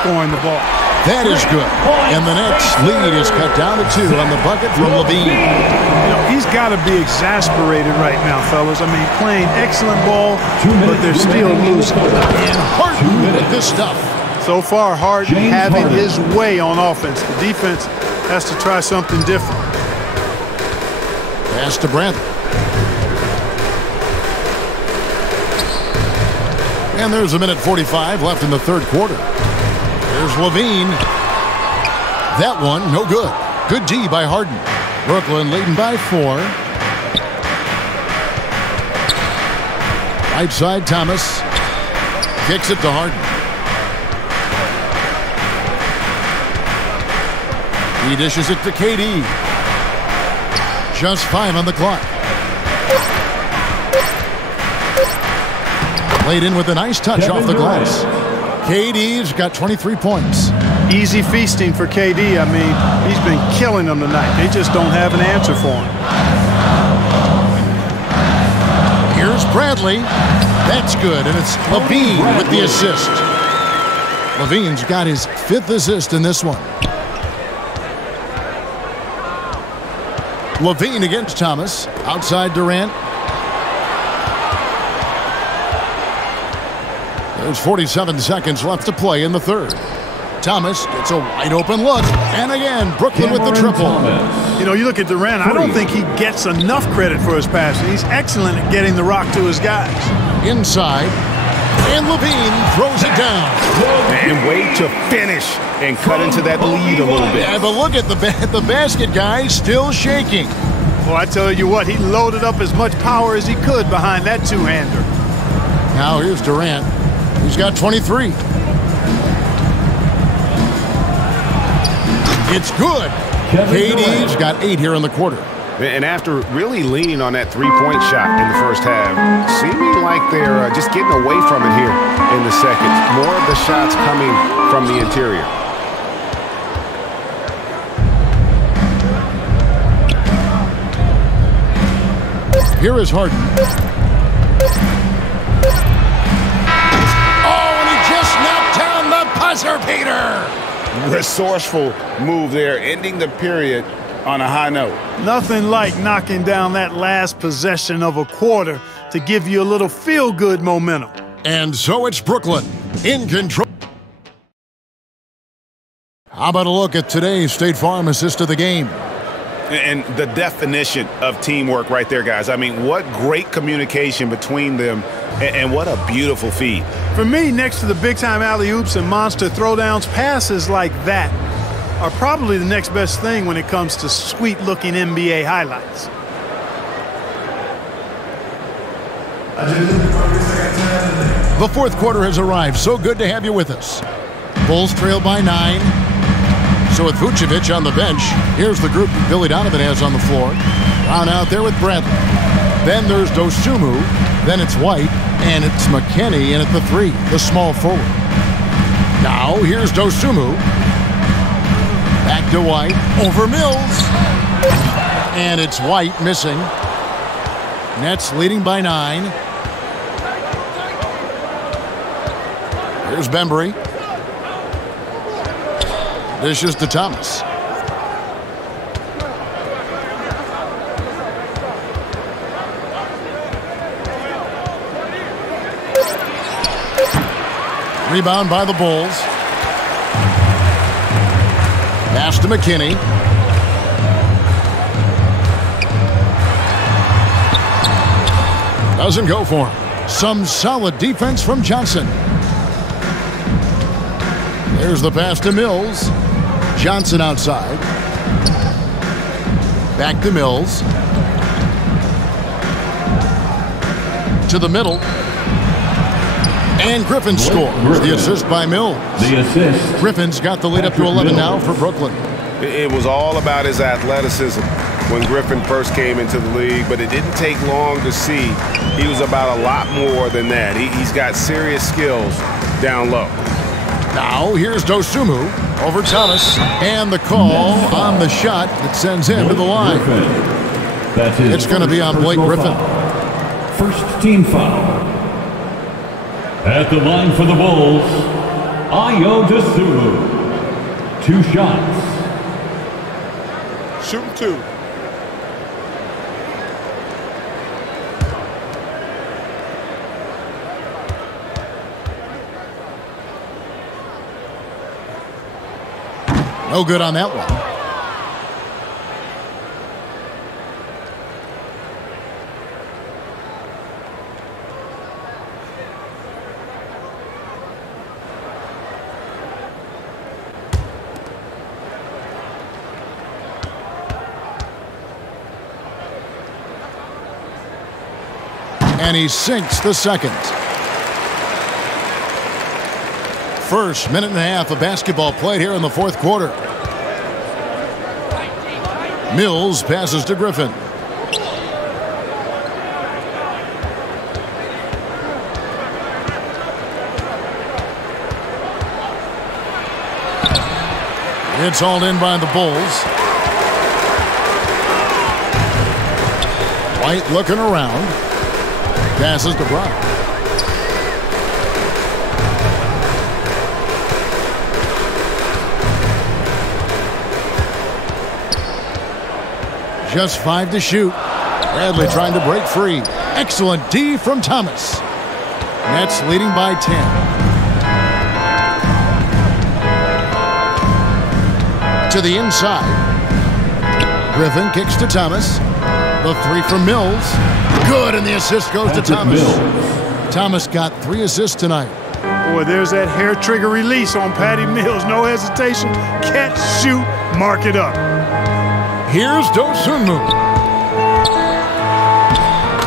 scoring the ball. That is good. And the Nets lead is cut down to 2 on the bucket from Lavine. You know, he's got to be exasperated right now, fellas. I mean, playing excellent ball, but they're still losing. And Harden with this stuff. So far, Harden having his way on offense. The defense has to try something different. Pass to Brandt. And there's 1:45 left in the third quarter. There's Lavine. That one, no good. Good D by Harden. Brooklyn leading by 4. Right side, Thomas. Kicks it to Harden. He dishes it to KD. Just 5 on the clock. Laid in with a nice touch off the glass. KD's got 23 points. Easy feasting for KD. I mean, he's been killing them tonight. They just don't have an answer for him. Here's Bradley. That's good, and it's Lavine with the assist. Lavine's got his 5th assist in this one. Lavine against Thomas. Outside Durant. There's 47 seconds left to play in the third. Thomas gets a wide open look. And again, Brooklyn with the triple. You know, you look at Durant, I don't think he gets enough credit for his passing. He's excellent at getting the rock to his guys. Inside. And Lavine throws it down. And wait to finish and cut into that lead a little bit. Yeah, but look at the basket guy still shaking. Well, I tell you what, he loaded up as much power as he could behind that two-hander. Now here's Durant. He's got 23. It's good. KD's got 8 here in the quarter. And after really leaning on that three-point shot in the first half, seeming like they're just getting away from it here in the second. More of the shots coming from the interior. Here is Harden. Oh, and he just knocked down the buzzer beater. Resourceful move there, ending the period on a high note. Nothing like knocking down that last possession of a quarter to give you a little feel-good momentum. And so it's Brooklyn in control. How about a look at today's State Farm assist of the game? And the definition of teamwork right there, guys. I mean, what great communication between them, and what a beautiful feed. For me, next to the big-time alley-oops and monster throwdowns, passes like that are probably the next best thing when it comes to sweet-looking NBA highlights. The fourth quarter has arrived. So good to have you with us. Bulls trail by 9. So with Vucevic on the bench, here's the group that Billy Donovan has on the floor. Brown out there with Bradley. Then there's Dosunmu. Then it's White. And it's McKinney in at the 3, the small forward. Now here's Dosunmu. Back to White. Over Mills. And it's White missing. Nets leading by 9. Here's Bembry. Dishes to Thomas. Rebound by the Bulls. Pass to McKinney. Doesn't go for him. Some solid defense from Johnson. Here's the pass to Mills. Johnson outside. Back to Mills. To the middle. And Griffin scores. The assist by Mills. The assist. Griffin's got the lead up to 11 now for Brooklyn. It was all about his athleticism when Griffin first came into the league, but it didn't take long to see he was about a lot more than that. He's got serious skills down low. Now here's Dosunmu over Thomas, and the call on the shot that sends him to the line. It's going to be on Blake Griffin. First team foul. At the line for the Bulls, Ayo Dosunmu. 2 shots. Shooting 2. No good on that one. And he sinks the second. First minute and a half of basketball played here in the fourth quarter. Mills passes to Griffin. It's hauled in by the Bulls. White looking around. Passes to Brown. Just 5 to shoot. Bradley trying to break free. Excellent D from Thomas. Nets leading by 10. To the inside. Griffin kicks to Thomas. The 3 from Mills. Good, and the assist goes to Thomas. Thomas got 3 assists tonight. Boy, there's that hair trigger release on Patty Mills. No hesitation. Catch, shoot, mark it up. Here's Dosunmu.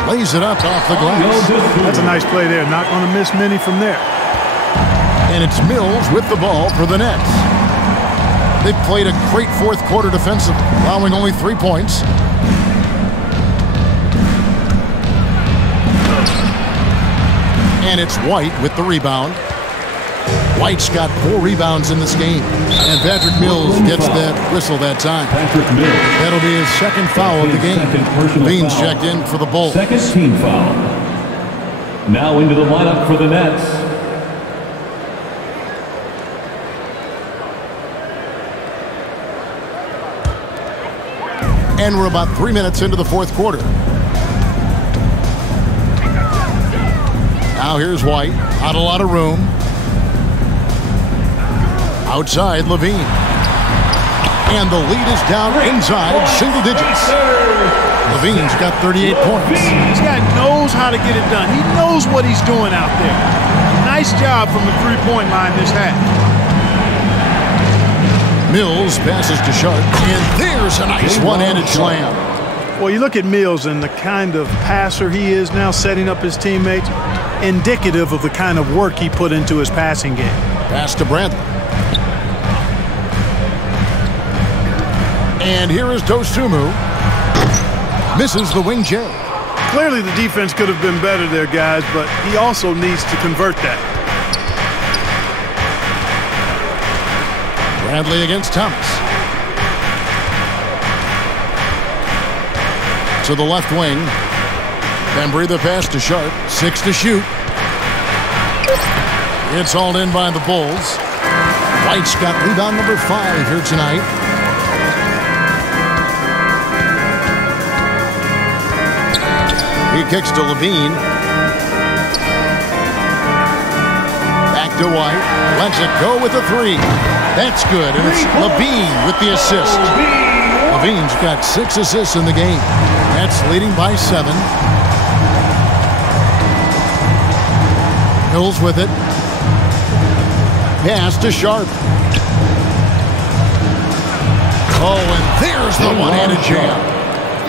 Lays it up off the glass. That's a nice play there. Not going to miss many from there. And it's Mills with the ball for the Nets. They've played a great fourth quarter defensively, allowing only 3 points. And it's White with the rebound. White's got 4 rebounds in this game. And Patrick Mills gets that whistle that time. That'll be his second foul of the game. Lavine's checked in for the Bulls. Second team foul. Now into the lineup for the Nets. And we're about 3 minutes into the fourth quarter. Now here's White. Not a lot of room. Outside, Lavine. And the lead is down inside single digits. Lavine's got 38 points. This guy knows how to get it done. He knows what he's doing out there. Nice job from the three-point line this half. Mills passes to Sharp, and there's a nice one-handed slam. Well, you look at Mills and the kind of passer he is now, setting up his teammates, indicative of the kind of work he put into his passing game. Pass to Bradley. And here is Dosunmu. Misses the wing J. Clearly the defense could have been better there, guys, but he also needs to convert that. Bradley against Thomas. To the left wing. Bembry the pass to Sharp. 6 to shoot. It's hauled in by the Bulls. White's got rebound number 5 here tonight. He kicks to Lavine. Back to White. Lets it go with a 3. That's good, and it's Lavine with the assist. Lavine's got 6 assists in the game. That's leading by 7. Mills with it. pass to Sharp. Oh, and there's the one-handed jam.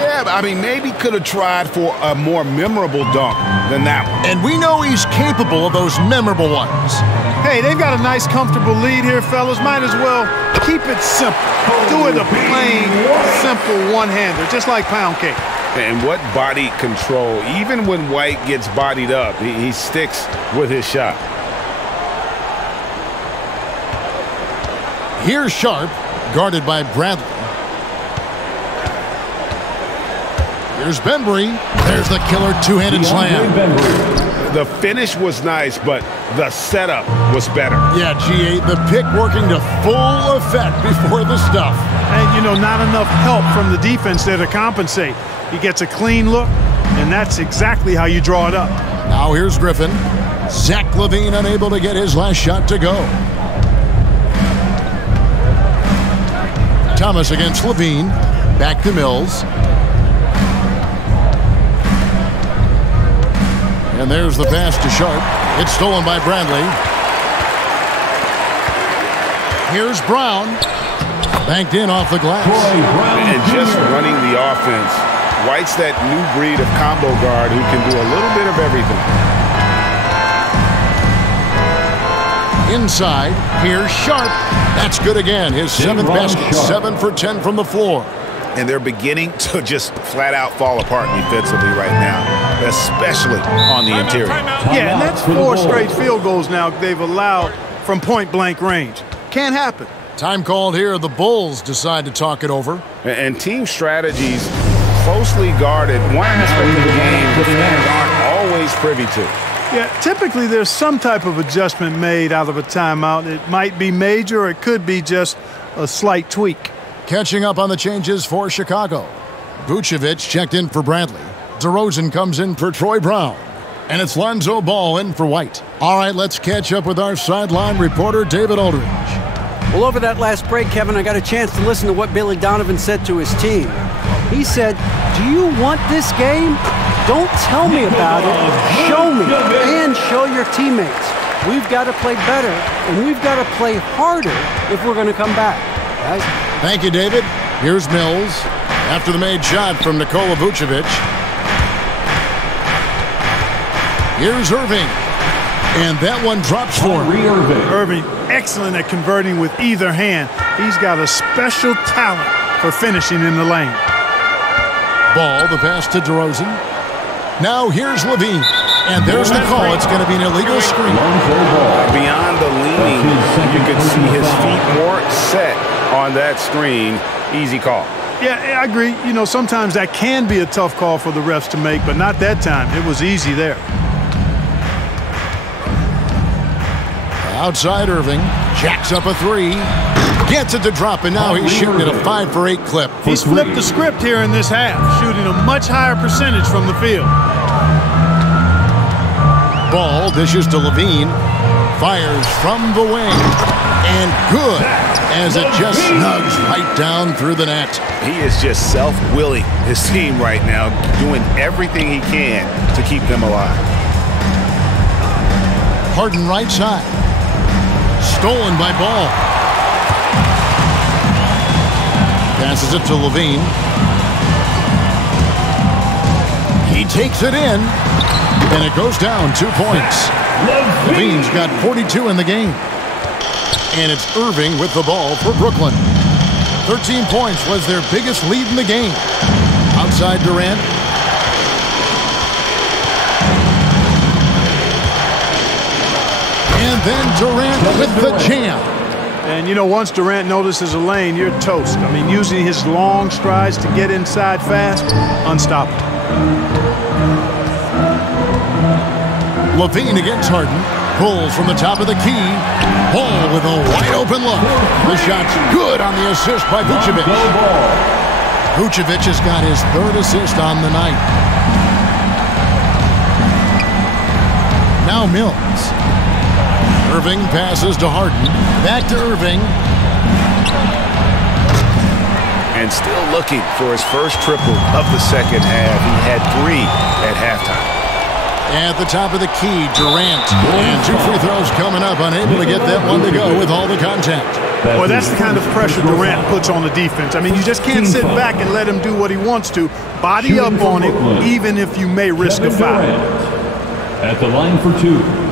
Yeah, I mean, maybe could have tried for a more memorable dunk than that one. And we know he's capable of those memorable ones. Hey, they've got a nice, comfortable lead here, fellas. Might as well keep it simple. Do it a plain, simple one-hander, just like pound cake. And what body control. Even when White gets bodied up, he sticks with his shot. Here's Sharp, guarded by Bradley. Here's Bembry. There's the killer two-handed slam. The finish was nice, but the setup was better. Yeah, G8, the pick working to full effect before the stuff. And, you know, not enough help from the defense there to compensate. He gets a clean look, and that's exactly how you draw it up. Now here's Griffin. Zach Lavine unable to get his last shot to go. Thomas against Lavine. Back to Mills. And there's the pass to Sharp. It's stolen by Bradley. Here's Brown. Banked in off the glass. And just running the offense. White's that new breed of combo guard who can do a little bit of everything. Inside, here's Sharp. That's good again. His seventh basket, 7 for 10 from the floor. And they're beginning to just flat out fall apart defensively right now, especially on the interior. Yeah, and that's 4 straight field goals now they've allowed from point-blank range. Can't happen. Time called here. The Bulls decide to talk it over. And team strategies closely guarded. One aspect of the game the fans aren't always privy to. Yeah, typically there's some type of adjustment made out of a timeout. It might be major, or it could be just a slight tweak. Catching up on the changes for Chicago. Vucevic checked in for Bradley. Derozan comes in for Troy Brown. And it's Lonzo Ball in for White. All right, let's catch up with our sideline reporter, David Aldridge. Well, over that last break, Kevin, I got a chance to listen to what Billy Donovan said to his team. He said, "Do you want this game? Don't tell me about it. Show me and show your teammates. We've got to play better, and we've got to play harder if we're going to come back." Guys. Thank you, David. Here's Mills after the made shot from Nikola Vucevic. Here's Irving. And that one drops for him. Irving, excellent at converting with either hand. He's got a special talent for finishing in the lane. Ball, the pass to Derozan. Now here's Lavine. And there's the call. It's going to be an illegal screen. Beyond the leaning, you could see his feet more set on that screen. Easy call. Yeah, I agree. You know, sometimes that can be a tough call for the refs to make, but not that time. It was easy there. Outside Irving. Jacks up a 3. Gets it to drop, and now he's shooting at a 5 for 8 clip. He's flipped the script here in this half, shooting a much higher percentage from the field. Ball dishes to Lavine. Fires from the wing. And good, as it just snugs right down through the net. He is just self-willing his team right now, doing everything he can to keep them alive. Harden right side. Stolen by Ball. Passes it to Lavine. He takes it in, and it goes down 2 points. Lavine's got 42 in the game. And it's Irving with the ball for Brooklyn. 13 points was their biggest lead in the game. Outside Durant. And then Durant with the jam. And, you know, once Durant notices a lane, you're toast. I mean, using his long strides to get inside fast, unstoppable. Lavine against Harden. Pulls from the top of the key. Ball with a wide-open look. The shot's good on the assist by Vucevic. Vucevic has got his 3rd assist on the night. Now Mills. Irving passes to Harden. Back to Irving. And still looking for his first triple of the second half. He had 3 at halftime. At the top of the key, Durant. And 2 free throws coming up, unable to get that one to go with all the contact. Well, that's the kind of pressure Durant puts on the defense. I mean, you just can't sit back and let him do what he wants to. Body up on it, even if you may risk a foul. At the line for 2.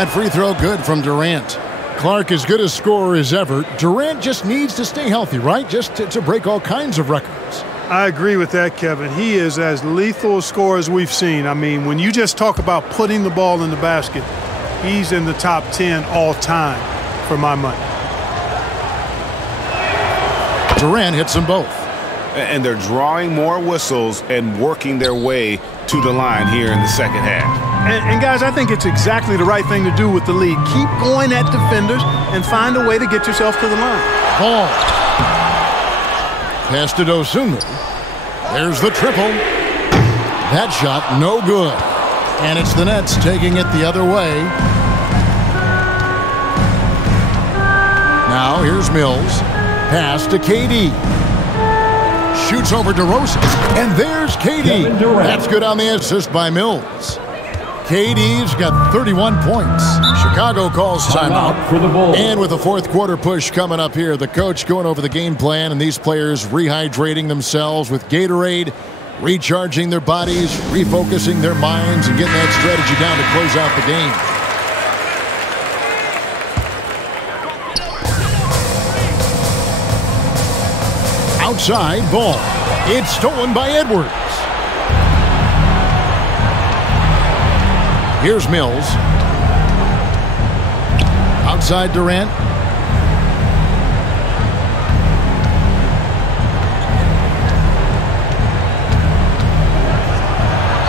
That free throw good from Durant. Clark as good a scorer as ever. Durant just needs to stay healthy, right? Just to break all kinds of records. I agree with that, Kevin. He is as lethal a scorer as we've seen. I mean, when you just talk about putting the ball in the basket, he's in the top 10 all time for my money. Durant hits them both. And they're drawing more whistles and working their way to the line here in the second half. And guys, I think it's exactly the right thing to do with the lead. Keep going at defenders and find a way to get yourself to the line. Ball. Pass to Dosunmu. There's the triple. That shot, no good. And it's the Nets taking it the other way. Now here's Mills. Pass to KD. Shoots over Derozan. And there's KD. That's good on the assist by Mills. KD's got 31 points. Chicago calls timeout for the Bulls. And with the fourth quarter push coming up here, the coach going over the game plan and these players rehydrating themselves with Gatorade, recharging their bodies, refocusing their minds, and getting that strategy down to close out the game. Outside ball. It's stolen by Edwards. Here's Mills. Outside Durant.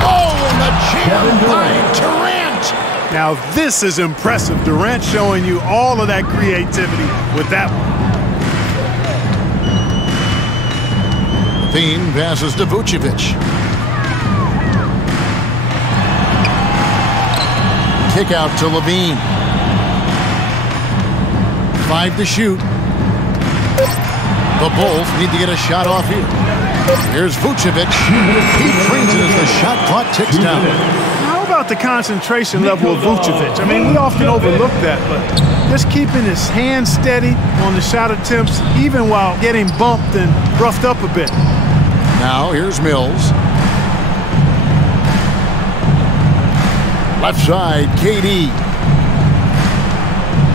Oh, and the jam by Durant. Now this is impressive. Durant showing you all of that creativity with that one. Lavine passes to Vucevic. Kick out to Lavine. 5 to shoot. The Bulls need to get a shot off here. Here's Vucevic. He trains it as the shot clock ticks down. How about the concentration level of Vucevic? I mean, we often overlook that, but just keeping his hands steady on the shot attempts, even while getting bumped and roughed up a bit. Now here's Mills. Left side, KD.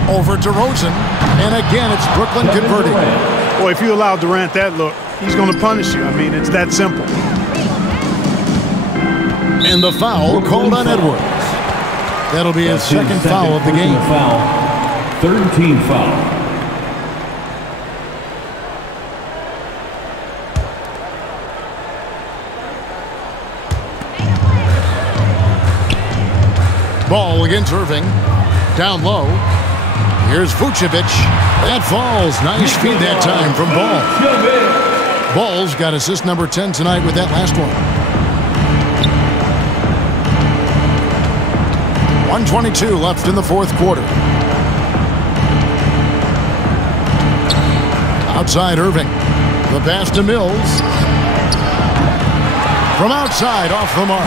Over Derozan. And again, it's Brooklyn converting. Boy, if you allow Durant that look, he's going to punish you. I mean, it's that simple. And the foul called on Edwards. That'll be his second foul of the game. Third team foul. Ball against Irving. Down low. Here's Vucevic. That falls. Nice feed that time from Ball. Ball's got assist number 10 tonight with that last one. 1:22 left in the fourth quarter. Outside Irving. The pass to Mills. From outside, off the mark.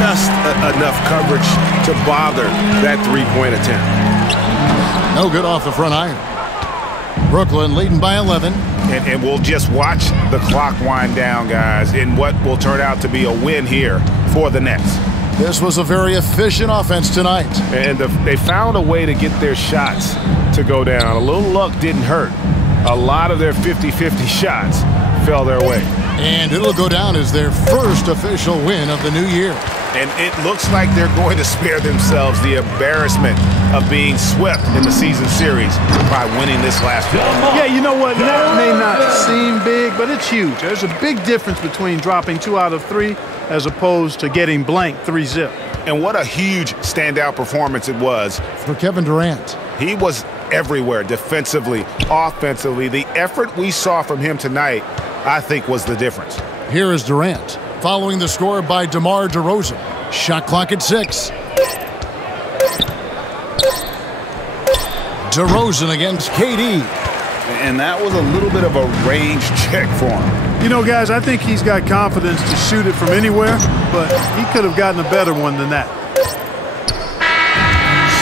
Just enough coverage to bother that three-point attempt. No good off the front iron. Brooklyn leading by 11. And we'll just watch the clock wind down, guys, in what will turn out to be a win here for the Nets. This was a very efficient offense tonight. And they found a way to get their shots to go down. A little luck didn't hurt. A lot of their 50-50 shots fell their way. And it'll go down as their first official win of the new year. And it looks like they're going to spare themselves the embarrassment of being swept in the season series by winning this last one. Yeah, you know what? That may not seem big, but it's huge. There's a big difference between dropping 2 out of 3 as opposed to getting blanked 3-zip. And what a huge standout performance it was for Kevin Durant. He was everywhere, defensively, offensively. The effort we saw from him tonight, I think, was the difference. Here is Durant. following the score by Demar Derozan. Shot clock at 6. Derozan against KD. And that was a little bit of a range check for him. You know, guys, I think he's got confidence to shoot it from anywhere, but he could have gotten a better one than that.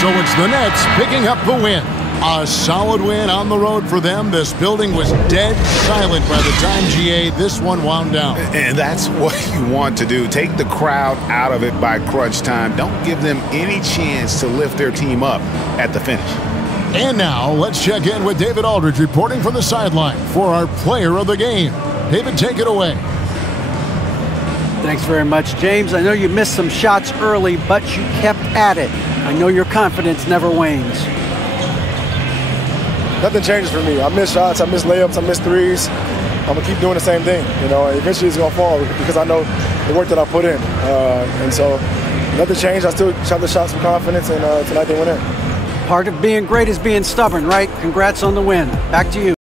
So it's the Nets picking up the win. A solid win on the road for them. This building was dead silent by the time, GA, this one wound down. And that's what you want to do. Take the crowd out of it by crunch time. Don't give them any chance to lift their team up at the finish. And now let's check in with David Aldridge reporting from the sideline for our player of the game. David, take it away. Thanks very much, James. I know you missed some shots early, but you kept at it. I know your confidence never wanes. Nothing changes for me. I miss shots, I miss layups, I miss threes. I'm going to keep doing the same thing. You know, eventually it's going to fall because I know the work that I put in. And so nothing changed. I still shot the shots with confidence, and tonight they went in. Part of being great is being stubborn, right? Congrats on the win. Back to you.